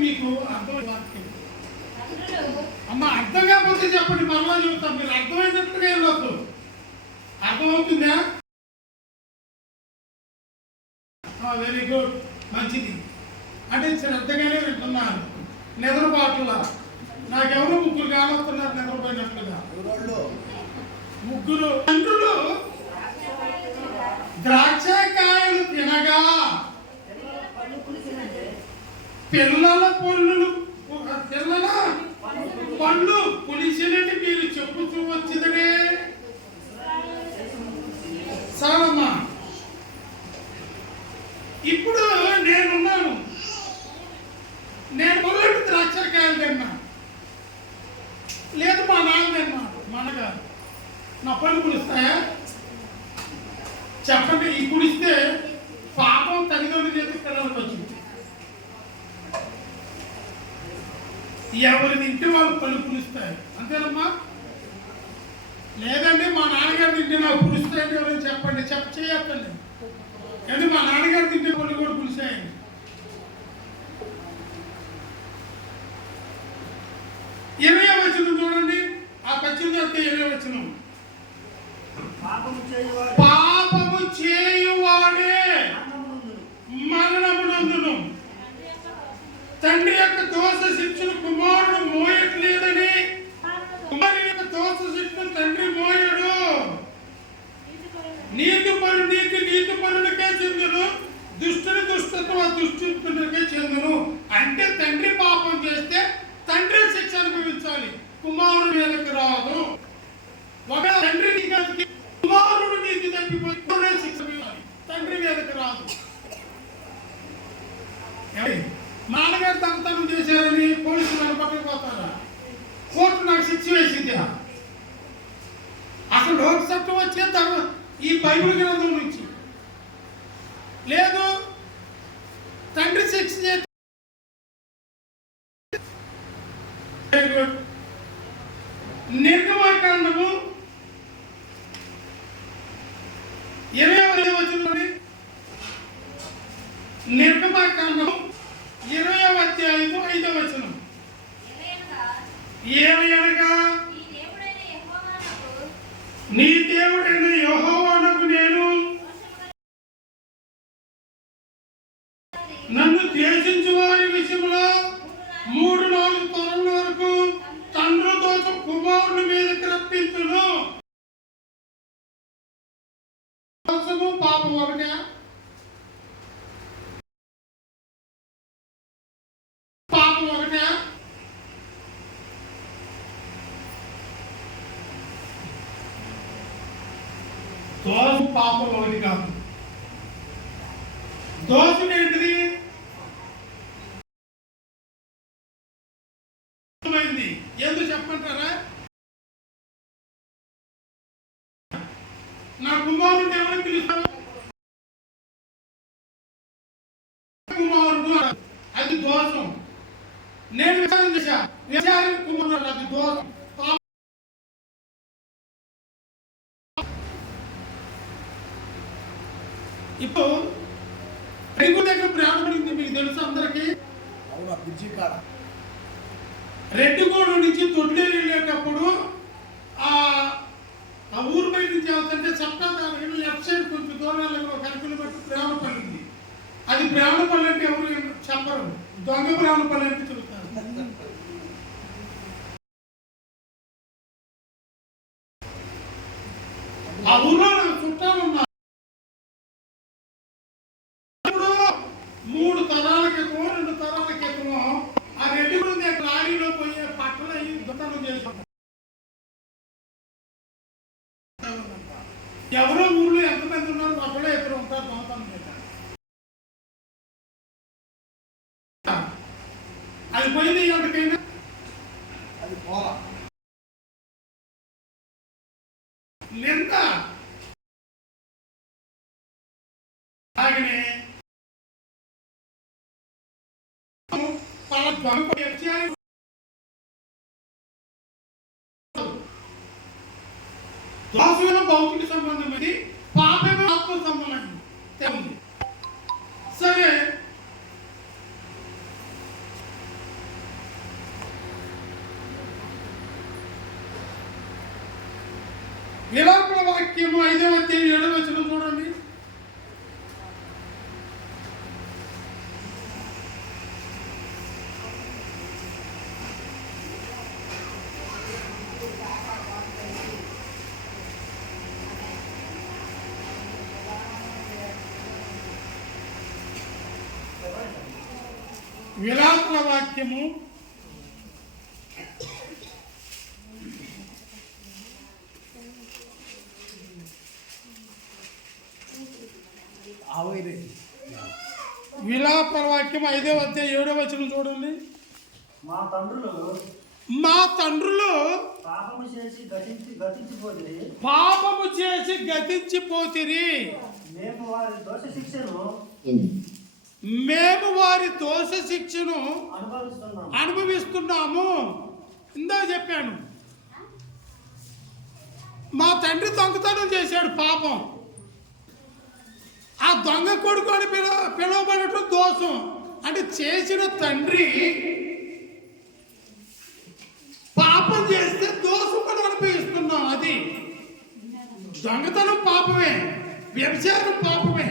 వెరీ గుడ్, మంచిది. అంటే శ్రద్ధగానే వింటున్నారు. నిద్రపాట్ల నాకెవరు ముగ్గురు కానొస్తున్నారు నిద్రపోయినట్లుగా. ముగ్గురు తండ్రులు ద్రాక్షకాయలు తినగా పళ్ళు పులిసినంటే పిల్లల పళ్ళు పులిసినట్టు మీరు చెప్పుతూ వచ్చిదనే చాలమ్మా. ఇప్పుడు నేనున్నాను, నేను మొదటి ద్రాక్షకాయలు తిన్నా, లేదు మా నాన్న తిన్నాడు, మనగారు నా పళ్ళు పులుస్తాయా చెప్పండి? ఈ పులిస్తే పాపం తల్లిదండ్రులు చేతి పిల్లలకు వచ్చింది. ఎవరి తింటే వాళ్ళు పళ్ళు పులుస్తాయి, అంతేనమ్మా. లేదండి మా నాన్నగారు తింటే నాకు పులుస్తాయండి ఎవరైనా చెప్పండి, చేయొద్దండి. కానీ మా నాన్నగారు తింటే పళ్ళు కూడా పులిసాయండి. ఇరవై వచనం చూడండి, ఆ 18 ఇరవై వచనం. పాపము చేయువాడే మరణమునందును తండ్రి యొక్క దోష శిక్షను కుమారుడు మోయట్లేదని, కుమారుని యొక్క దోష శిక్షను తండ్రి మోయడు. నీతిపరుడు నీతిపరుడికే చెందును, దుష్టుని దుష్టత్వం దుష్టునికే చెందును. అంటే తండ్రి పాపం చేస్తే తండ్రి శిక్ష అనుభవించాలి, కుమారుడు మీదకి రాదు. ఒక తండ్రి కుమారుడు నీతి తప్పిపోయి శిక్ష తండ్రి మీదకి రాదు. నాన్నగారు దొంగతనం చేశారని పోలీసులు నన్ను పట్టుకుపోతారా? కోర్టు నాకు శిక్ష వేసింది. అసలు లోక చట్టం వచ్చే తర్వాత ఈ బైబిల్ గ్రంథం నుంచి లేదు, తండ్రి శిక్ష చేస్తే నిర్గమకాండము 20వ వచనంలోని నిర్గమకాండము 20వ అధ్యాయము 5వ వచనం. ఏమనగా నీ దేవుడైన యెహోవానకు నేను నన్ను ద్వేషించు వారి విషయంలో 3-4 తరముల వరకు తండ్రి దోషం కుమారుని మీదకి రప్పించును. దోషము పాపం ఒకటే. పాపం ఒకటే. దోషం పాపం ఒకటి కాదు. దోషం ఏంటిది? ఎందుకు చెప్పంటారా? నా కుమారుడు ఎవరు పిలుస్తాను? కుమారుడు, అది దోషం. నేను విచారం చేశా, విచారం కుమారుడు, అది దోషం. ఇప్పుడు రెడ్డి దగ్గర ప్రేమ పడింది, మీకు తెలుసు అందరికి. రెడ్డిగూడు నుంచి తొట్లేరు వెళ్ళేటప్పుడు ఆ ఊరు బయట నుంచి వెళ్తుంటే చట్టాదారు లెఫ్ట్ సైడ్ కొంచెం దూరాలలో కనుకలు బట్టి ప్రేమపల్లి ఉంది. అది ప్రేమపల్లి అంటే ఎవరు చెప్పరు, దొంగ ప్రేమపల్లి అంటే చెబుతారు. ఆ ఊళ్ళో నాకు చుట్టాలు ఉన్నారు. 3 తరాల క్రితం 2 తరాల క్రితం ఆ రెడ్డిగూడు లారీలో పోయే పట్టణ దొంగతనం చేశారు. ఎవరో ఊళ్ళో ఎంతమంది ఉన్నారు, ఒకళ్ళే ఇద్దరు ఉంటారు దొంగతనం చేశారు. అది పోయింది ఎవరికైనా, అది పోలా నింద. అలాగనే దోషుల భౌతిక సంబంధమైంది, పాపమే ఆత్మ సంబంధమైంది. సరే, విలాపల వాక్యము 5వ అధ్యాయం 7వ వచనం చూడండి. విలాపన వాక్యము 5వ అధ్యాయం 7వ వచనం చూడండి. మా తండ్రులు పాపము చేసి గతించిపోతిరి. మేము వారి దోష శిక్షను అనుభవిస్తున్నాము. ఇందా చెప్పాను, మా తండ్రి దొంగతనం చేశాడు, పాపం. ఆ దొంగ కొడుకు అని పిలువబడటం దోషం. అంటే చేసిన తండ్రి పాపం చేస్తే దోషం మనం అనుభవిస్తున్నాం. అది దొంగతనం పాపమే, వ్యభిచారం పాపమే.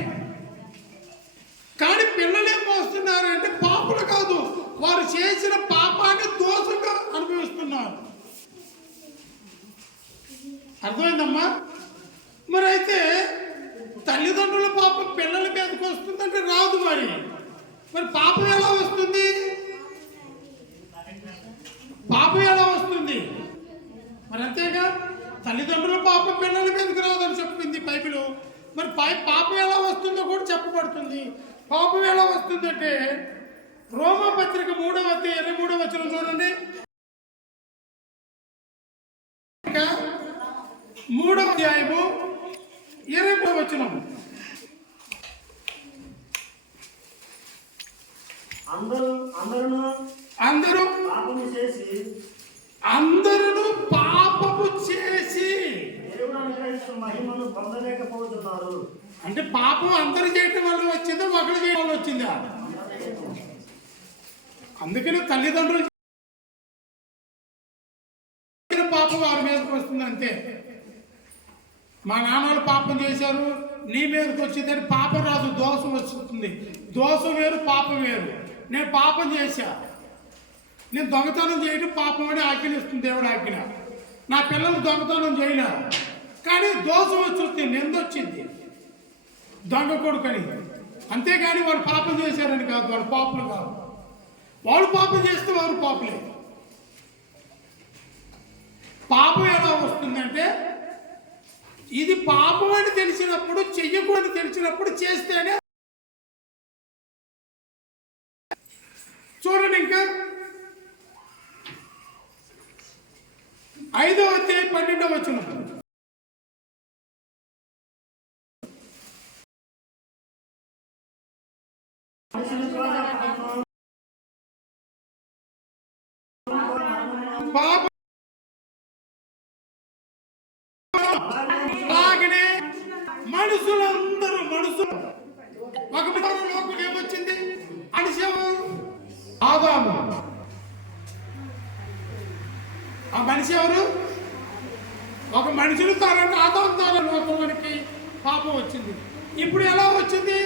కానీ పిల్లలు ఏం మోస్తున్నారంటే పాపలు కాదు, వారు చేసిన పాపాన్ని దోషంగా అనుభవిస్తున్నారు. అర్థమైందమ్మా? మరి అయితే తల్లిదండ్రుల పాపం పిల్లల మీదకి వస్తుందంటే రాదు. మరి పాపం ఎలా వస్తుంది? పాపం ఎలా వస్తుంది? మరి అంతేగా, తల్లిదండ్రుల పాపం పిల్లల మీదకి రాదని చెప్పింది బైబిల్. మరి పాపం ఎలా వస్తుందో కూడా చెప్పబడుతుంది. పాపం ఎలా వస్తుందంటే రోమాపత్రిక 3వ అధ్యాయం 23వ వచనం చూడండి. 3వ అధ్యాయము 20వ వచనం. అందరూ పాపము చేసి మహిమను పొందలేకపోతున్నారు. అంటే పాపం అందరూ చేయటం వల్ల వచ్చిందా, ఒకరు చేయడం వల్ల వచ్చిందా? అందుకని తల్లిదండ్రులు పాపం వారి మీదకి వస్తుంది అంతే. మా నాన్నలు పాపం చేశారు, నీ మీదకి వచ్చిందని పాపం రాదు, దోషం వస్తుంది. దోషం వేరు, పాపం వేరు. నేను పాపం చేశా, నేను దొంగతనం చేయడం పాపం అని ఆజ్ఞనిస్తుంది దేవుడు ఆజ్ఞ. నా పిల్లలు దొంగతనం చేయలే, కానీ దోషం వచ్చింది, నిందొచ్చింది, దొంగ కొడుకని. అంతేగాని వాళ్ళు పాపం చేశారని కాదు, వాళ్ళు పాపులు కాదు. వాళ్ళు పాపం చేస్తే వారు పాపులే. పాపం ఎలా వస్తుందంటే, ఇది పాపం అని తెలిసినప్పుడు, చెయ్యకూడని తెలిసినప్పుడు చేస్తేనే. చూడండి, ఇంకా 5వ అధ్యాయం 12వ వచనం. అలాగనే మనుషులు ఒక లోకం ఏమొచ్చింది? మనిషి ఆదాము. ఆ మనిషి ఎవరు? ఒక మనుషులు తారంటే ఆదాము ద్వారా లోకానికి పాపం వచ్చింది. ఇప్పుడు ఎలా వచ్చింది?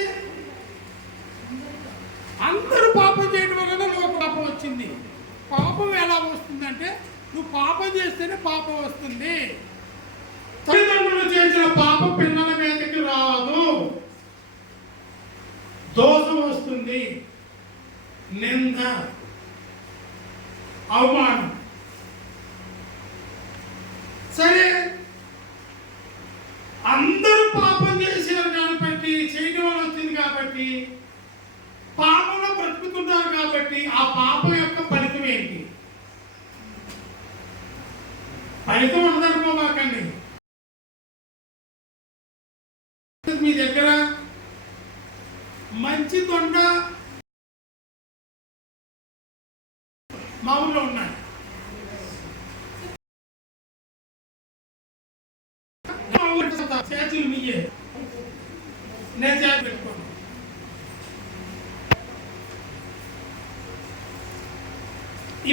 అందరూ పాపం చేయడం వలన లోక పాపం వచ్చింది. పాపం ఎలా వస్తుందంటే, నువ్వు పాపం చేస్తేనే పాపం వస్తుంది. తల్లిదండ్రులు చేసిన పాపం పిల్లల మీదకి రాదు, దోషం వస్తుంది, నింద, అవమానం. సరే, అందరూ పాపం చేశారు కాబట్టి, చేయడం వల్ల వచ్చింది కాబట్టి, పాపంలో బ్రతుకుతున్నారు కాబట్టి, ఆ పాపం యొక్క ఫలితం ఏంటి? ఫలితం ఉండదనుకోమాకండి. మీ దగ్గర మంచి దొండ మా ఊళ్ళో ఉన్నాయి. చేతులు మీయే, నేను చేతి పెట్టుకోను.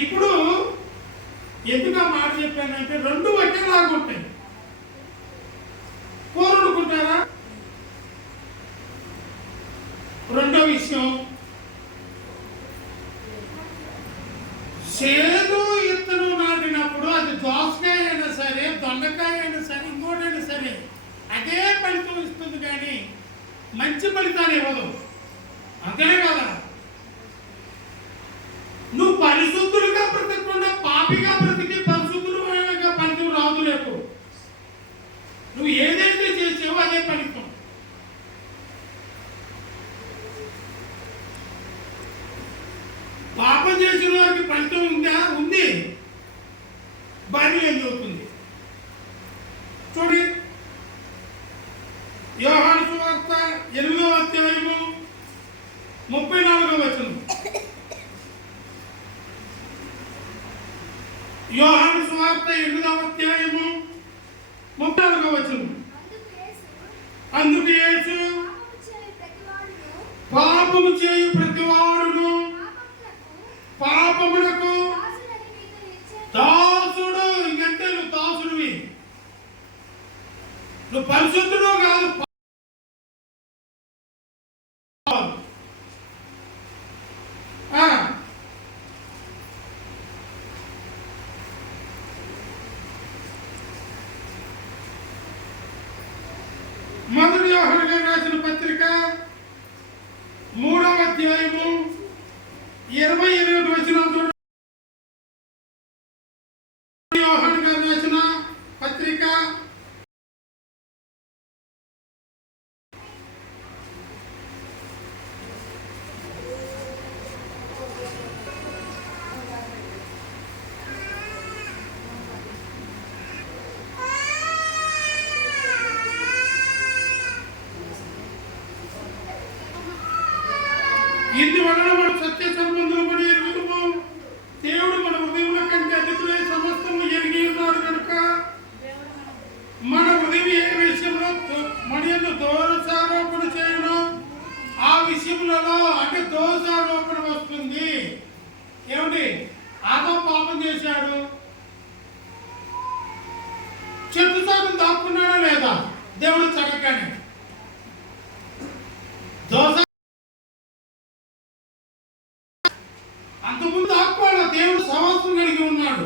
ఇప్పుడు ఎందుకు ఆ మాట చెప్పానంటే, రెండు ఒకేలాగా ఉంటాయి. కోరుకుంటారా? రెండో విషయం, చేదు ఇత్తనం నాటినప్పుడు అది దోసకాయ అయినా సరే, దొండకాయ అయినా సరే, ఇంకోటైనా సరే అదే ఫలితం ఇస్తుంది, కానీ మంచి ఫలితాన్ని ఇవ్వదు. అంతేనే కదా? పాపిగా బ్రతికి పరిశుద్ధులుగా ఫలితం రాదు రేపు. నువ్వు ఏదైతే చేసావో అదే ఫలితం. పాపం చేసిన వారికి ఫలితం ఉందా? ఉంది. బైబిల్ ఏం చెబుతుంది చూడండి. యోహాను సువార్త 8వ అధ్యాయము 34వ వచనం. యోహాను సువార్త 8వ అధ్యాయము 34వ వచనం. అందుకు యేసు పాపము చేయు ప్రతివాడును పాపమునకు దాసుడు. ఇంకంటే నువ్వు దాసుడివి, నువ్వు పరిశుద్ధుడు కాదు. మొదటి యోహాను గారు రాసిన పత్రిక 3వ అధ్యాయము 28వ వచనం చూడండి. యోహాను గారు రాసిన పత్రిక ఇందువలన మనం సత్య సంబంధం పడి ఎరుగుదుము. దేవుడు మన హృదయముల కంటే అధికులై సమస్తము ఎరిగి ఉన్నాడు కనుక మన హృదయం ఏ విషయంలో మన యందు దోషారోపణ చేయను ఆ విషయములలో అంటే దోషారోపణ వస్తుంది. ఏమిటి? ఆదాము పాపం చేశాడు, చెట్టు సాగం దాక్కున్నాడా లేదా? దేవుడు చక్కగానే దోష అంతకుముందు ఆత్మలో దేవుడు సవాసం కలిగి ఉన్నాడు.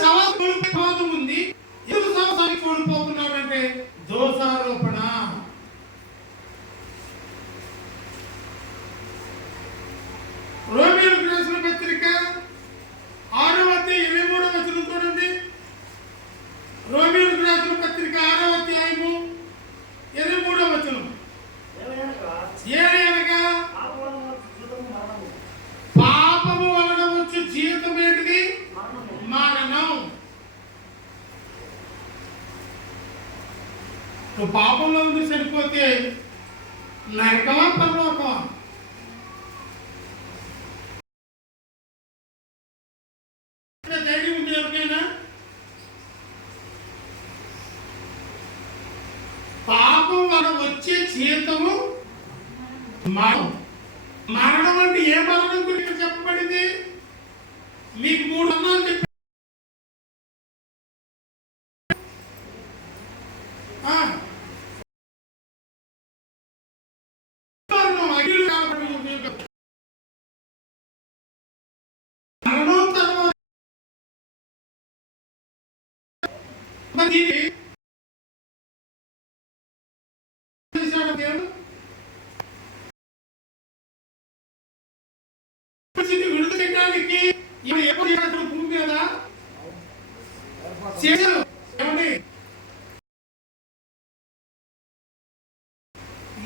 సవాసం కోల్పోవడం ఉంది. ఎందుకు సవాసాన్ని కోల్పోతున్నాడంటే దోషారోపణ. రోమీయులకు రాసిన పత్రిక 6వ అధ్యాయం 23వ వచనం చూడండి. రోమీయులకు రాసిన పత్రిక 6వ అధ్యాయము 23వ వచనం. ఏలయనగా పాపము వలన వచ్చు జీవితం ఏంటిది? మరణం. నువ్వు పాపంలో ఉండి సరిపోతే నరకమా పరలోకమా? ధైర్యం ఉంది ఎవరికైనా? పాపం వలన వచ్చే జీవితము మరణం. మరణం అంటే ఏ మరణం గురించి చెప్పబడింది? మీకు 3 అన్నాలు చెప్పి మరణం తర్వాత దేవుడు విడుదల చేయడానికి భూమి మీద చేశారు. ఏమండి?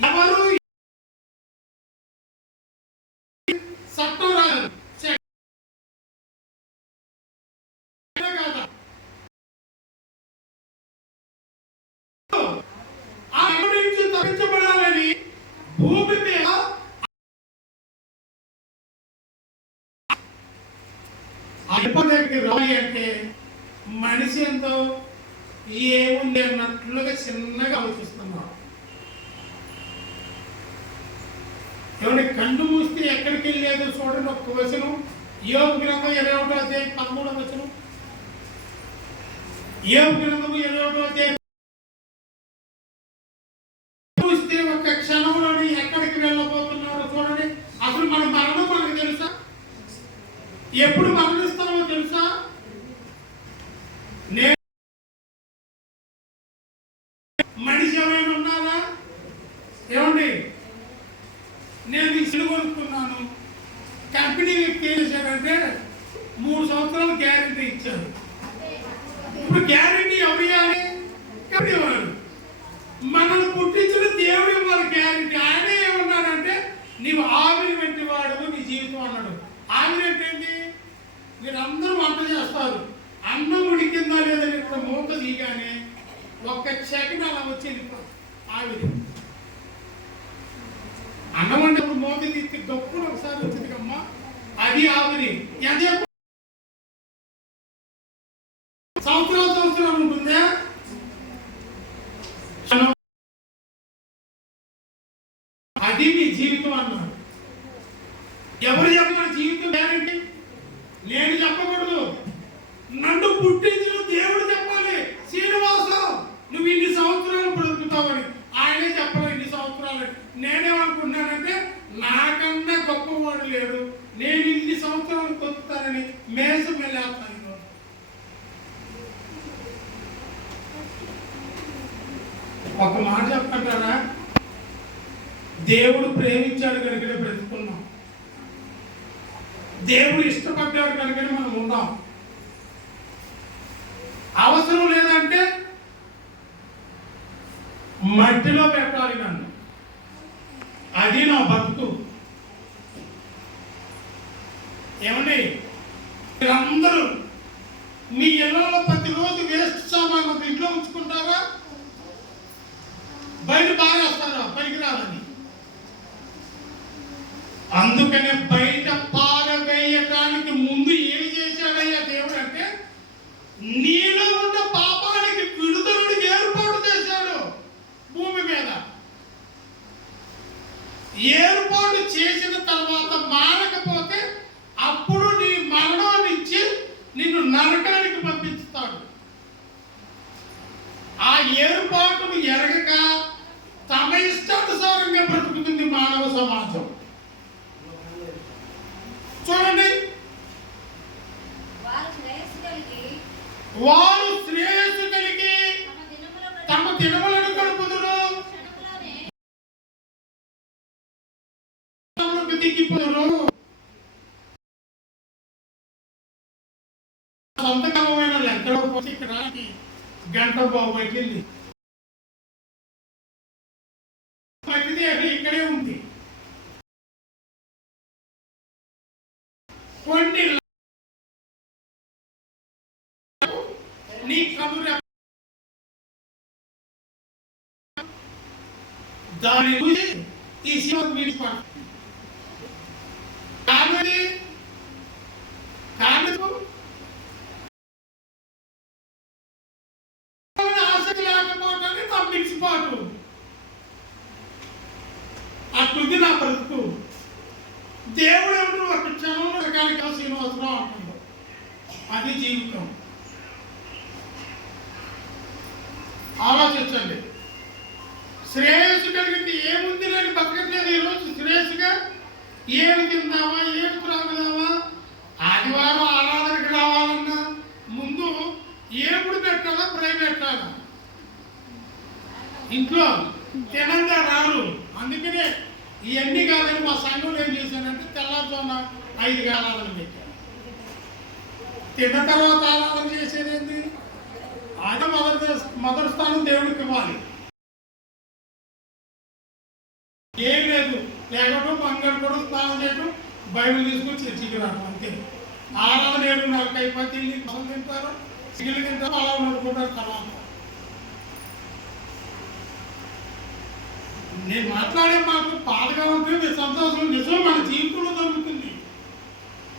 ఎవరు చట్టం రాదు కాదా? ఆ నుంచి తప్పించబడాలని భూమి మీద దగ్గరికి రాయి అంటే మనిషి ఎంతో ఏముంది అన్నట్లుగా చిన్నగా ఆలోచిస్తున్నాడు. ఏమంటే కన్ను మూస్తే ఎక్కడికి వెళ్ళేదో చూడండి. ఒక్క వచనం యోబు గ్రంథం 21వ అధ్యాయం 13వ వచనం. యోబు గ్రంథం 21వ అధ్యాయం చూస్తే ఒక్క క్షణంలోని ఎక్కడికి వెళ్ళబోతున్నారో చూడండి. అసలు మన మరణం మనకు తెలుసా? ఎప్పుడు మరణిస్తామో తెలుసా? మనిషి ఎవరైనా ఉన్నారా? ఏమండి? నేను ఇసులు కొనుక్కున్నాను. కంపెనీ వ్యక్తి ఏం చేశాడంటే 3 సంవత్సరాలు గ్యారెంటీ ఇచ్చారు. ఇప్పుడు గ్యారెంటీ ఎవరు ఇవ్వాలి? ఎవరు ఇవ్వాలి? మనల్ని పుట్టించిన దేవుడు ఇవ్వాలి గ్యారెంటీ. ఆయనే ఏమన్నాడంటే నీవు ఆవిరి వంటి వాడు నీ జీవితం అన్నాడు. ఆవిరి అంటే ఏంటి? మీరు అందరూ వంట చేస్తారు, అన్నం ఉడికిందా లేదా ఇక్కడ మూత దిగానే ఒక్క సెకండ్ అలా వచ్చేది ఆవిరి. అన్నం అంటే మూత తీసి గొప్పలు ఒకసారి వచ్చింది అమ్మా, అది ఆవిరి. ఎంత సంవత్సరాలు ఉంటుందా? అది మీ జీవితం అన్నాడు. ఎవరు చెప్పిన జీవితం గ్యారెంటీ? నేను చెప్పకూడదు, నన్ను పుట్టించిన దేవుడు చెప్పాలి. శ్రీనివాసం నువ్వు ఇన్ని సంవత్సరాలు బ్రతుకుతావని ఆయనే చెప్పాలి. ఇన్ని సంవత్సరాలు నేనేమనుకున్నానంటే నాకన్నా గొప్పవాడు లేడు, నేను ఇన్ని సంవత్సరాలు కొత్తానని మేసం వెళ్ళేస్తాను. ఒక మాట చెప్పంటారా? దేవుడు ప్రేమించాడు కనుకనే బ్రతుకున్నాం, దేవుడు ఇష్టపడ్డాడు కనుకనే మనం ఉన్నాం. అవసరం లేదంటే మట్టిలో పెట్టాలి నన్ను, అది నా బతుకు. ఏమండి, మీరందరూ మీ ఇళ్లలో ప్రతిరోజు వేస్ట్ సామాన్లు ఇంట్లో ఉంచుకుంటారా? బయట పారేస్తారా? పైకి రాదని. అందుకనే బయట పారవేయటానికి ముందు ఏమి చేశాడయ్యా దేవుడు అంటే నీలో ఉన్న పాపానికి విడుదలను ఏర్పాటు చేశాడు. భూమి మీద ఏర్పాటు చేసిన తర్వాత మారకపోతే అప్పుడు నీ మరణాన్ని ఇచ్చి నిన్ను నరకానికి పంపిస్తాడు. ఆ ఏర్పాటును ఎరగక తమ ఇష్టానుసారంగా బ్రతుకుతుంది మానవ సమాజం. చూడండి, వారు శ్రేయస్సు కలిగి తమ దినములను గడుపుదురు, దిగిపోదురు. సొంతకమైన లెక్కలో పోసి ఇక్కడ గంట బాగుపట్టింది. ఇక్కడే ఉంది. కొన్ని నీ కబురు దాని తీసి విడిపడు కాబట్టి ఆసక్తి లేకపోవటాన్ని నా మిక్సిపాటు అట్లుంది నా బ్రతుకు. దేవుడు ఎవరు ఒక క్షణంలో రకానికి శ్రీనివాసరావు అంటుందో అది జీవితం. ఆలోచించండి. శ్రేయస్సు కలిగింది ఏముంది లేని బతకట్లేదు ఈరోజు. శ్రేయస్సుగా ఏమి తిందామా, ఏమి త్రాగుదామా, ఆదివారం ఆరాధనకి రావాలన్నా ముందు ఏపుడు పెట్టాలా, ఫ్రై పెట్టాలా? ఇంట్లో తినంగా రారు. అందుకనే ఇవన్నీ కాదని మా సంఘంలో ఏం చేశానంటే తెల్లారుజామున 5 ఆరాధన పెట్టాను. తిన్న తర్వాత ఆరాధన చేసేది ఏంటి? అది మొదటి స్థానం దేవుడికి ఇవ్వాలి. ఏం లేదు, లేకపోతే బంగారు కూడా స్నానం చేయడం, బైబిల్ తీసుకొని చర్చికి రావడం అంతే. ఆరాధన 7:30 అయిపోతే తిండి కోసం తింటారు, సిగిలు తింటారు, అలా నడుకుంటారు. తర్వాత నేను మాట్లాడే మాకు బాధగా ఉంటుంది, సంతోషం నిజం మన జీవితంలో జరుగుతుంది.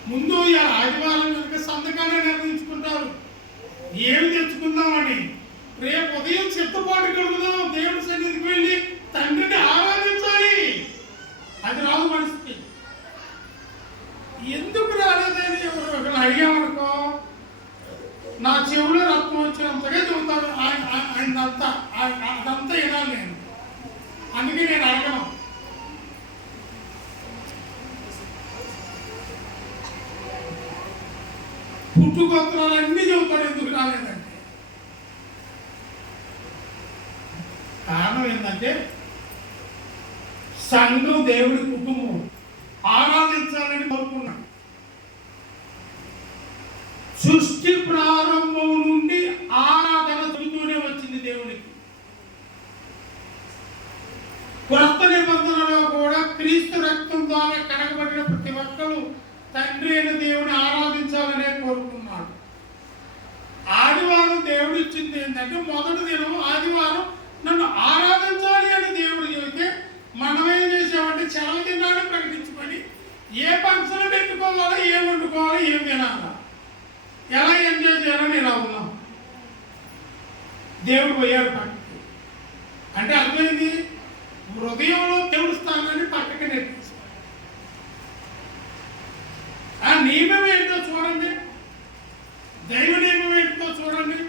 ముందు ఆదివారం కనుక సంతకాలే నిర్ణయించుకుంటారు ఏమి తెచ్చుకుందామని. రేపు ఉదయం చిత్తపాటు కలుగుదాం, దేవుడి సన్నిధికి వెళ్ళి తండ్రిని ఆరాధించాలి. అది రాదు మనిషికి. ఎందుకు రాలేదని ఒకరు అడిగామనుకో, నా చెవులో రక్తం వచ్చినంతగా చెబుతాడు. అదంతా వినాలి నేను. అందుకే నేను అడగను. పుట్టుకొత్తలన్నీ చెబుతాడు ఎందుకు రాలేదంటే. కారణం ఏంటంటే సంఘం దేవుడి కుటుంబం ఆరాధించాలని కోరుకున్నాడు. సృష్టి ప్రారంభం నుండి ఆరాధన జరుగుతూనే వచ్చింది దేవునికి. కొత్త నిబంధనలో కూడా క్రీస్తు రక్తం ద్వారా కడగబడిన ప్రతి ఒక్కరు తండ్రి అయిన దేవుని ఆరాధించాలనే కోరుకున్నాడు. ఆదివారం దేవుడు ఇచ్చింది ఏంటంటే మొదటి దినం ఆదివారం నన్ను ఆరాధించాలి అని దేవుడు చెబితే మనం ఏం చేసామంటే సెలవు దినాన్ని ప్రకటించుకొని ఏ ఫంక్షన్ పెట్టుకోవాలో, ఏం వండుకోవాలో, ఏం తినాలా, ఎలా ఎంజాయ్ చేయాలని ఇలా ఉన్నాం. దేవుడు పోయాడు పక్కకి. అంటే అర్థమైంది, హృదయంలో దేవుడు స్థానాన్ని పక్కకి నెట్టేశాడు. ఆ నియమం ఏంటో చూడండి, దైవ నియమం ఏంటో చూడండి.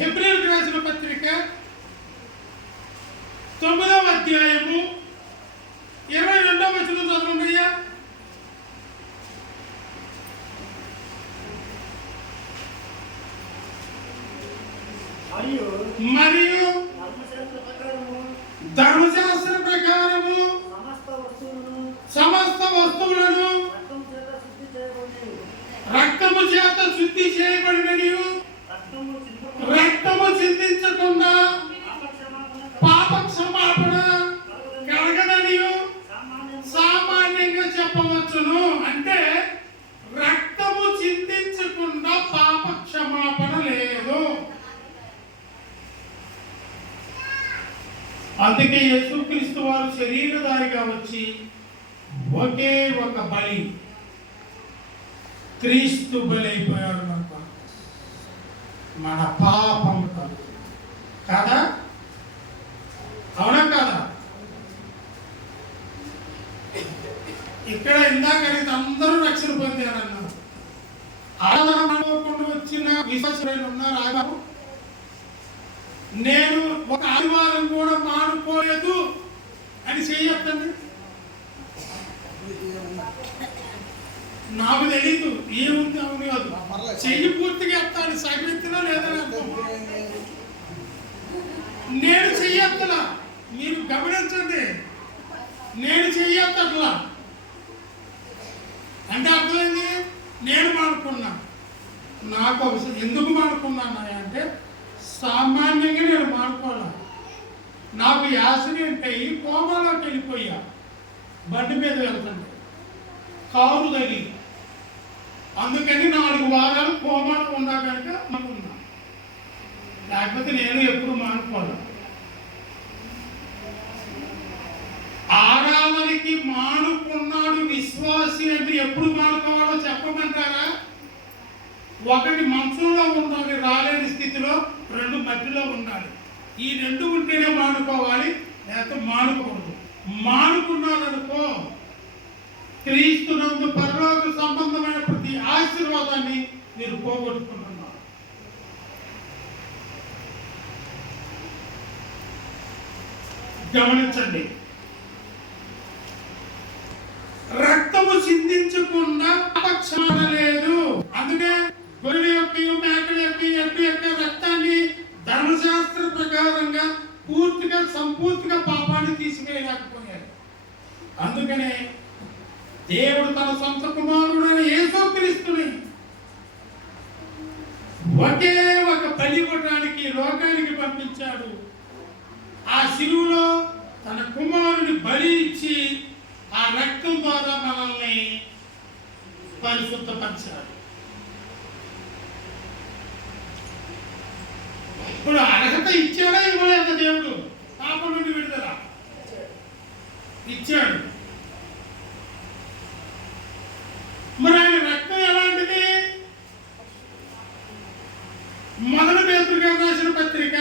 హెబ్రీయులకు రాసిన పత్రిక 9వ అధ్యాయము 22వ వచనం చదవండి అయ్యా. మరియు ధర్మశాస్త్ర ప్రకారము సమస్త వస్తువులను రక్తము చేత శుద్ధి చేయబడినవి, రక్తము చిందించకుండా పాప క్షమాపణ కలగదని సామాన్యంగా చెప్పవచ్చును. అంటే రక్తము చిందించకుండా పాప క్షమాపణ లేదు. అందుకే యేసుక్రీస్తు వారు శరీరధారిగా వచ్చి ఒకే ఒక బలి, క్రీస్తు బలి అయిపోయాడు మన పాపము కాదా? అవునా కాదా? ఇక్కడ ఇందాక అందరూ రక్షణ పొందారన్నారు. ఆరాధన వచ్చిన విశ్వాసులు ఉన్నారు. ఆదివారం నేను ఒక ఆదివారం కూడా మానుకోలేదు అని చెయ్యొద్దండి. నాకు తెలీదు ఏముంది అవును కాదు, చెయ్యి పూర్తిగా ఎత్తాలి, సగెత్తినా లేదని అర్థం. నేను చెయ్యొత్తలా, మీరు గమనించండి, నేను చెయ్యొత్తట్లా అంటే అర్థమైంది. నేను మానుకున్నా. నాకు ఎందుకు మానుకున్నాను అంటే సామాన్యంగా నేను మానుకోవాలి. నాకు యాక్సిడెంట్ అయ్యి కోమాలోకి వెళ్ళిపోయా, బండి మీద వెళ్తుంటే కారు తగిలి. అందుకని 4 వారాలు కోమాలో ఉన్నా కనుక మానుకున్నా. లేకపోతే నేను ఎప్పుడు మానుకోను. ఆరాధనకి మానుకున్నాడు విశ్వాసి అంటే ఎప్పుడు మానుకోవాలో చెప్పమంటారా? ఒకటి మంచంలో ఉండాలి, రాలేని స్థితిలో, 2 మధ్యలో ఉండాలి. ఈ 2 ఉంటేనే మానుకోవాలి, లేకపోతే మానుకోకూడదు. మానుకున్నారనుకో క్రీస్తునందు పరలోక సంబంధమైన ప్రతి ఆశీర్వాదాన్ని మీరు పోగొట్టుకుంటున్నారు. గమనించండి, రక్తము చిందించకుండా క్షమాపణ లేదు. అందుకే గొర్రెల యొక్క మేకల యొక్క ఎడ్ల యొక్క రక్తాన్ని ధర్మశాస్త్ర ప్రకారంగా పూర్తిగా సంపూర్తిగా పాపాన్ని తీసివేయలేకపోయారు. అందుకనే దేవుడు తన సొంత కుమారుడైన యేసుక్రీస్తుని ఒకే ఒక బలి ఇవ్వడానికి లోకానికి పంపించాడు. ఆ శిలువలో తన కుమారుని బలి ఇచ్చి ఆ రక్తం ద్వారా మనల్ని పరిశుద్ధపరిచాడు. ఇప్పుడు అర్హత ఇచ్చాడా ఇవ్వలేదా? దేవుడు పాపం నుండి విడుదల ఇచ్చాడు. మరి ఆయన రక్తం ఎలాంటిది? మొదటి పేతురు గారు రాసిన పత్రిక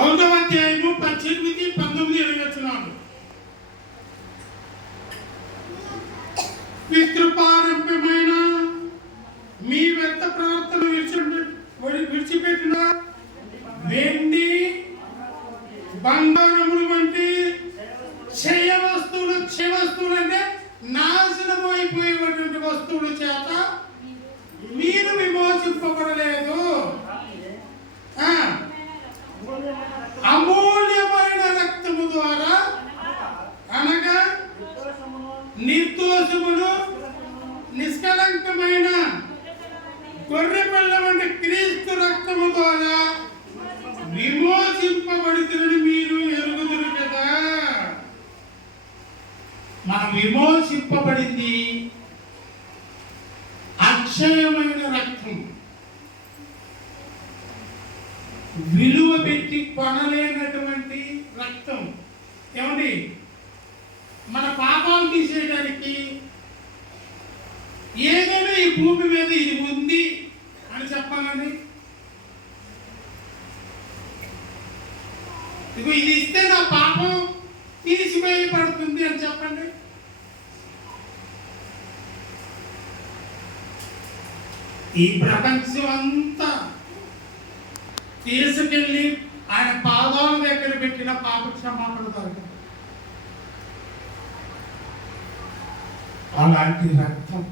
1వ అధ్యాయము 18, 19, 20 వచనాలు. పితృపారంభ్యమైన మీ వ్యర్థ ప్రవర్తన విడిచిపెట్టిన వెండి బంగారములు వంటి క్షయ వస్తువులు అంటే నాశనం అయిపోయేటువంటి వస్తువుల చేత మీరు విమోచింపబడలేదు. మనం విమోచింపబడింది అక్షయమైన రక్తం, విలువ పెట్టి కొనలేనటువంటి రక్తం. ఏమండి, మన పాపాలు తీసేయడానికి ఏదైనా ఈ భూమి మీద ఇది ఉంది అని చెప్పాలండి. ఇగో ఇది ఇస్తే నా పాపం తీసివేయబడుతుంది అని చెప్పండి. ఈ ప్రపంచం అంతా తీసుకెళ్ళి ఆయన పాదాల దగ్గర పెట్టిన పాప క్షమాపణ దొరకదు. అలాంటి రక్తం,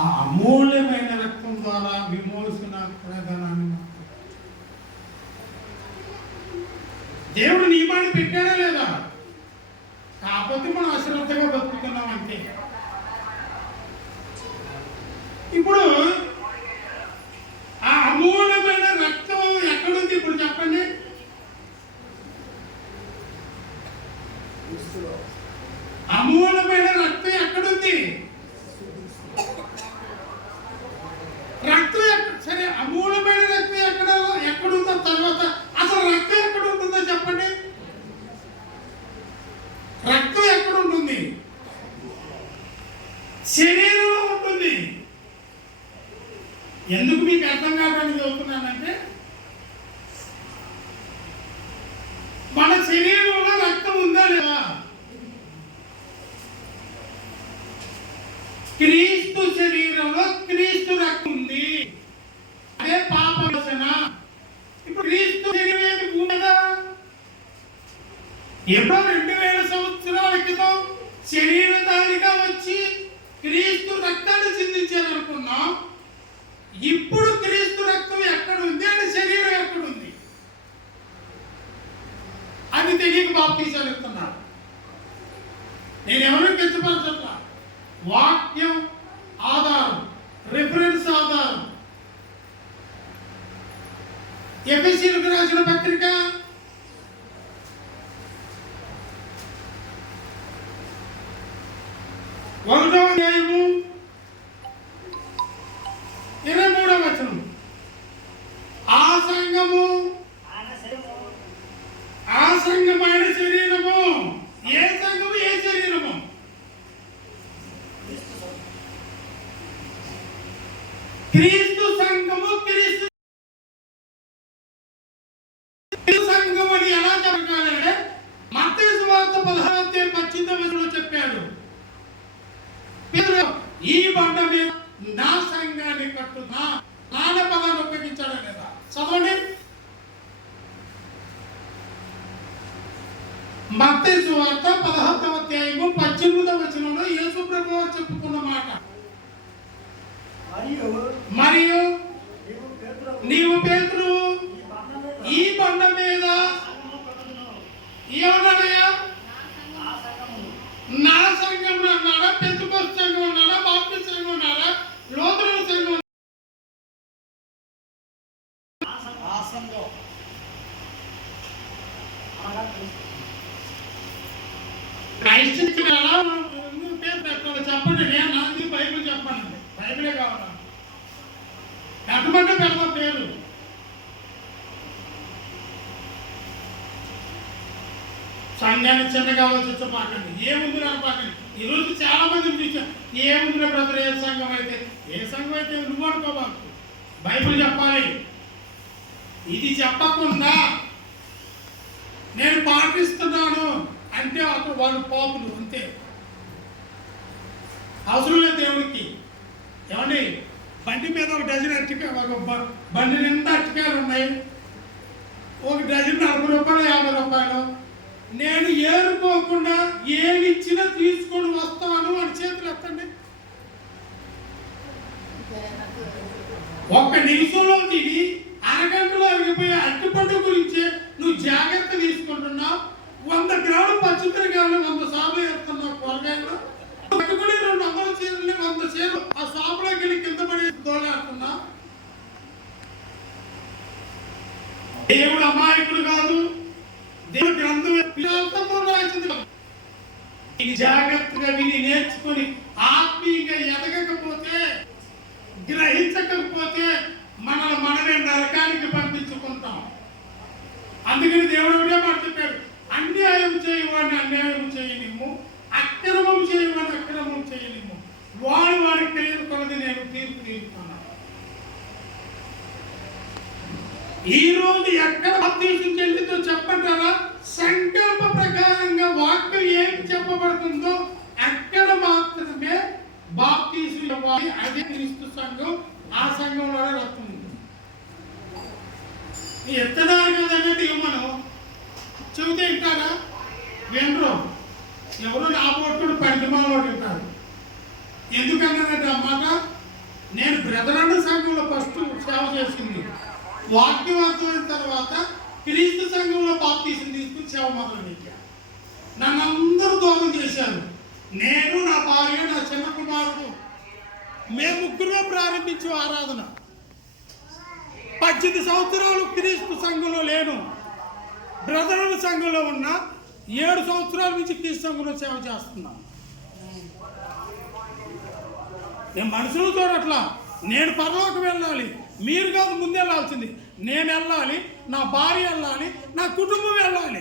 ఆ అమూల్యమైన రక్తం ద్వారా విమోచన ప్రధానాన్ని దేవుడు నియమాన్ని పెట్టాడా లేదా? కాకపోతే మనం అశ్రద్ధగా బతుకుతున్నాం అంతే. ఇప్పుడు ఆ అమూల్యమైన రక్తం ఎక్కడుంది ఇప్పుడు చెప్పండి? అమూల్యమైన రక్తం ఎక్కడుంది? రక్తం సరే, అమూల్యమైన రక్తం ఎక్కడుందో తర్వాత అసలు రక్తం ఎక్కడ ఉంటుందో చెప్పండి. రక్తం ఎక్కడ ఉంటుంది? శరీరంలో ఉంటుంది. ఎందుకు మీకు అర్థం కావడానికి చదువుతున్నానంటే, మన శరీరంలో రక్తం ఉందా లేదా? క్రీస్తు శరీరంలో క్రీస్తు రక్తం ఉంది. అదే పాప విమోచన. ఇప్పుడు క్రీస్తు శరీరం భూమి మీద ఎప్పుడో 2000 సంవత్సరాల క్రితం శరీరధారిగా వచ్చి క్రీస్తు రక్తాన్ని చిందించారు అనుకున్నాం. ఇప్పుడు క్రీస్తు రక్తం ఎక్కడుంది అని శరీరం ఎక్కడుంది అది తెలియక బాప్తీసాలు ఇస్తున్నారు. నేను ఎవరు కించపరచట్లా. వాక్యం ఆధారం, రిఫరెన్స్ ఆధారం. ఎఫెసీయులకు రాసిన పత్రిక 1వ అధ్యాయము 23వ వచనం. ఆ సంఘము ఆ సంఘమైన శరీరము. ఏ సంఘము? ఏ శరీరము? క్రీస్తు సంఘము. క్రీస్తు సంఘం అని ఎలా చెప్పగలంటే, మత్తయి సువార్త 16:18 చెప్పాడు, ఈ బండ మీద నా సంఘాన్ని కట్టునా. నాన్న పదాన్ని ఉపయోగించాడా లేదా? చదవండి. మత్తయి సువార్త 16:18 యేసు ప్రభువు చెప్పుకున్న మాట. మరియు నీవు పేతురు, ఈ బండ మీద ఏమన్నాడయ్యా? నా సంఘం అన్నాడా? పెంతెకోస్తు సంఘం అన్నాడా? బాప్టిస్ట్ సంఘం అన్నాడా? లూథరన్ సంఘం? క్రైస్తవ పేరు పెట్టాలి. చెప్పండి. నేను నాకు బైబిల్ చెప్పండి. బైబిలే కావాలా? పెట్టమంటే పెడతా పేరు. సంఘాన్ని చిన్నగా ఆలోచించపాకండి. ఏముంది నడపాకండి. ఈరోజు చాలా మంది చూసాం. ఏముంది బ్రదర్? ఏ సంఘం అయితే ఏ సంఘం అయితే నువ్వు అనుకోబాకు. బైబిల్ చెప్పాలి. ఇది చెప్పకుండా నేను పాటిస్తున్నాను అంటే అప్పుడు వాళ్ళు పాపులు అంతే. అవసరం లేదు దేవుడికి. ఏమండి, బండి మీద ఒక డజన్ అరటికాయలు, బండి నిండా అరటికాయలు ఉన్నాయి. ఒక డజన్ 40 రూపాయలు, 50 రూపాయలు. నేను ఏరుకోకుండా ఏమి ఇచ్చినా తీసుకొని వస్తాను అని చేతులు ఎత్తండి. ఒక్క నిమిషంలో దిగి అరగంటలో అరిగిపోయే అరటిపండు గురించే నువ్వు జాగ్రత్త తీసుకుంటున్నావు. 100 గ్రాములు పచ్చిమిరకాయలు 100 సార్లు వేస్తున్నావు. కూరగాయలు పట్టుకుని 200 చీరలు 100 చీరలు ఆ షాపులోకి వెళ్ళి కింద పడి దోలేస్తున్నావు. దేవుడు అమాయకుడు కాదు. దేవుడు గ్రంథం రాసింది. ఇది జాగ్రత్తగా విని నేర్చుకుని ఆత్మీయంగా ఎదగకపోతే, గ్రహించకపోతే మనమే నరకానికి పంపించుకుంటాం. అందుకని దేవుడు ఒకటే మాట చెప్పాడు, అన్యాయం చేయవాడిని అన్యాయం చేయనిమ్ము, అక్రమం చేయవాడిని అక్రమం చేయనిమ్ము, వాడి క్రియలు కొలది నేను తీర్పు తీరుతున్నాను. ఈ రోజు ఎక్కడ బాప్తీసం చెల్లితో చెప్పంటారా? సంకల్ప ప్రకారంగా వాక్యం ఏమి చెప్పబడుతుందో అక్కడ మాత్రమే బాప్తీసం ఇవ్వాలి. అదే క్రీస్తు సంఘం, ఆ సంఘంలోనే రక్తం ఉంది. ఎత్తనారు కదన్నట్టు మనం చెబితే వింటారా? వినరు. ఎవరు నా పోటుడు పరిమాణంలో వింటారు. ఎందుకన్నారంటే అన్నమాట, నేను బ్రదరన్న సంఘంలో ఫస్ట్ సేవ చేసింది, వాక్యవంతమైన తర్వాత క్రీస్తు సంఘంలో బాప్తీసం తీసుకుని సేవ మొదలుపెట్టాను. నన్ను అందరూ దూరం చేశారు. నేను, నా భార్య, నా చిన్న కుమారుడు, మేము ముగ్గురుగా ప్రారంభించే ఆరాధన. 18 సంవత్సరాలు క్రీస్తు సంఘంలో లేను. బ్రదరుల సంఘంలో ఉన్న 7 సంవత్సరాల నుంచి క్రీస్తు సంఘంలో సేవ చేస్తున్నాను. నేను మనుషులు చూడట్లా. నేను పరలోకం వెళ్ళాలి, మీరు కాదు ముందు వెళ్ళాల్సింది. నేను వెళ్ళాలి, నా భార్య వెళ్ళాలి, నా కుటుంబం వెళ్ళాలి.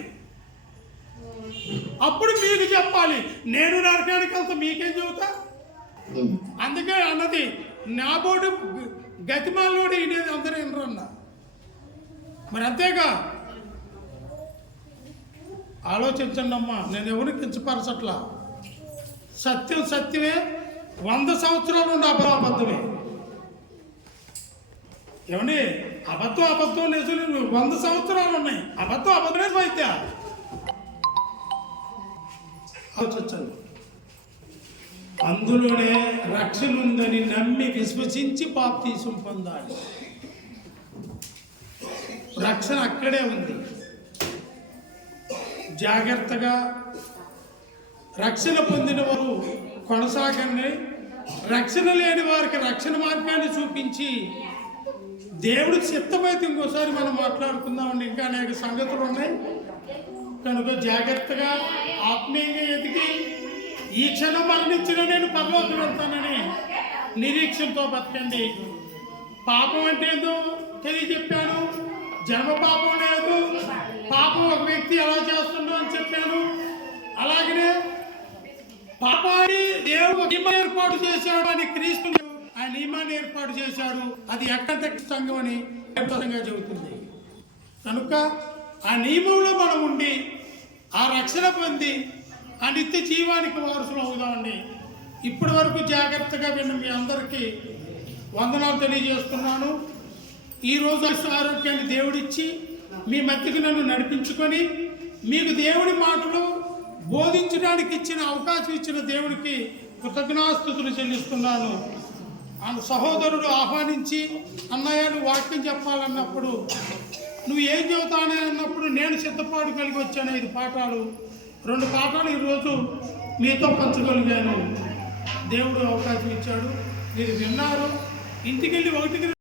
అప్పుడు మీకు చెప్పాలి. నేను నరకానికి వెళ్తా, మీకేం చెబుతా? అందుకే అన్నది, నా బోర్డు గతిమాలోడు ఇనేది అందరూ వినరన్న. మరి అంతేగా, ఆలోచించండి అమ్మా. నేను ఎవరికి కించపరచట్లా. సత్యం సత్యమే, 100 సంవత్సరాలు ఉండే అబద్ధమే. ఏమండి, అబద్ధం నిజం 100 సంవత్సరాలు ఉన్నాయి. అబద్ధమే అయితే ఆలోచించండి. అందులోనే రక్షణ ఉందని నమ్మి విశ్వసించి బాప్తీసం పొందాలి. రక్షణ అక్కడే ఉంది. జాగ్రత్తగా రక్షణ పొందిన వారు కొనసాగండి. రక్షణ లేని వారికి రక్షణ మార్గాన్ని చూపించి, దేవుడికి చిత్తమైతే ఇంకోసారి మనం మాట్లాడుకుందామండి. ఇంకా అనేక సంగతులు ఉన్నాయి కనుక జాగ్రత్తగా ఆత్మీయంగా ఎదిగి, ఈ క్షణం మరణించిన నేను పరలోకం వెళ్తానని నిరీక్షణతో బతకండి. పాపం అంటే ఏదో తెలియజెప్పాను. జన్మ పాపం లేదు. పాపం ఒక వ్యక్తి ఎలా చేస్తుండో అని చెప్పాను. అలాగనే పాపాన్ని దేవుడు నియమం ఏర్పాటు చేశాడు అని క్రీస్తు ఆ నియమాన్ని ఏర్పాటు చేశాడు. అది ఎక్కడ సంఘం అని ఖచ్చితంగా చెబుతుంది. కనుక ఆ నియమంలో మనం ఉండి ఆ రక్షణ పొంది ఆ నిత్య జీవానికి వారసులు అవుదామండి. ఇప్పటి వరకు జాగ్రత్తగా విన్న మీ అందరికీ వందనాలు తెలియజేస్తున్నాను. ఈరోజు ఆరోగ్యాన్ని దేవుడిచ్చి మీ మధ్యకి నన్ను నడిపించుకొని మీకు దేవుడి మాటలు బోధించడానికి ఇచ్చిన అవకాశం ఇచ్చిన దేవుడికి కృతజ్ఞాస్తుతులు చెల్లిస్తున్నాను. సహోదరుడు ఆహ్వానించి, అన్నయ్య నువ్వు వాక్యం చెప్పాలన్నప్పుడు, నువ్వు ఏం చెబుతానే అన్నప్పుడు నేను సిద్ధపాటు కలిగి వచ్చాను. 5 పాఠాలు, 2 పాఠాలు ఈరోజు మీతో పంచగలిగాను. దేవుడు అవకాశం ఇచ్చాడు, మీరు విన్నారు. ఇంటికి వెళ్ళి 1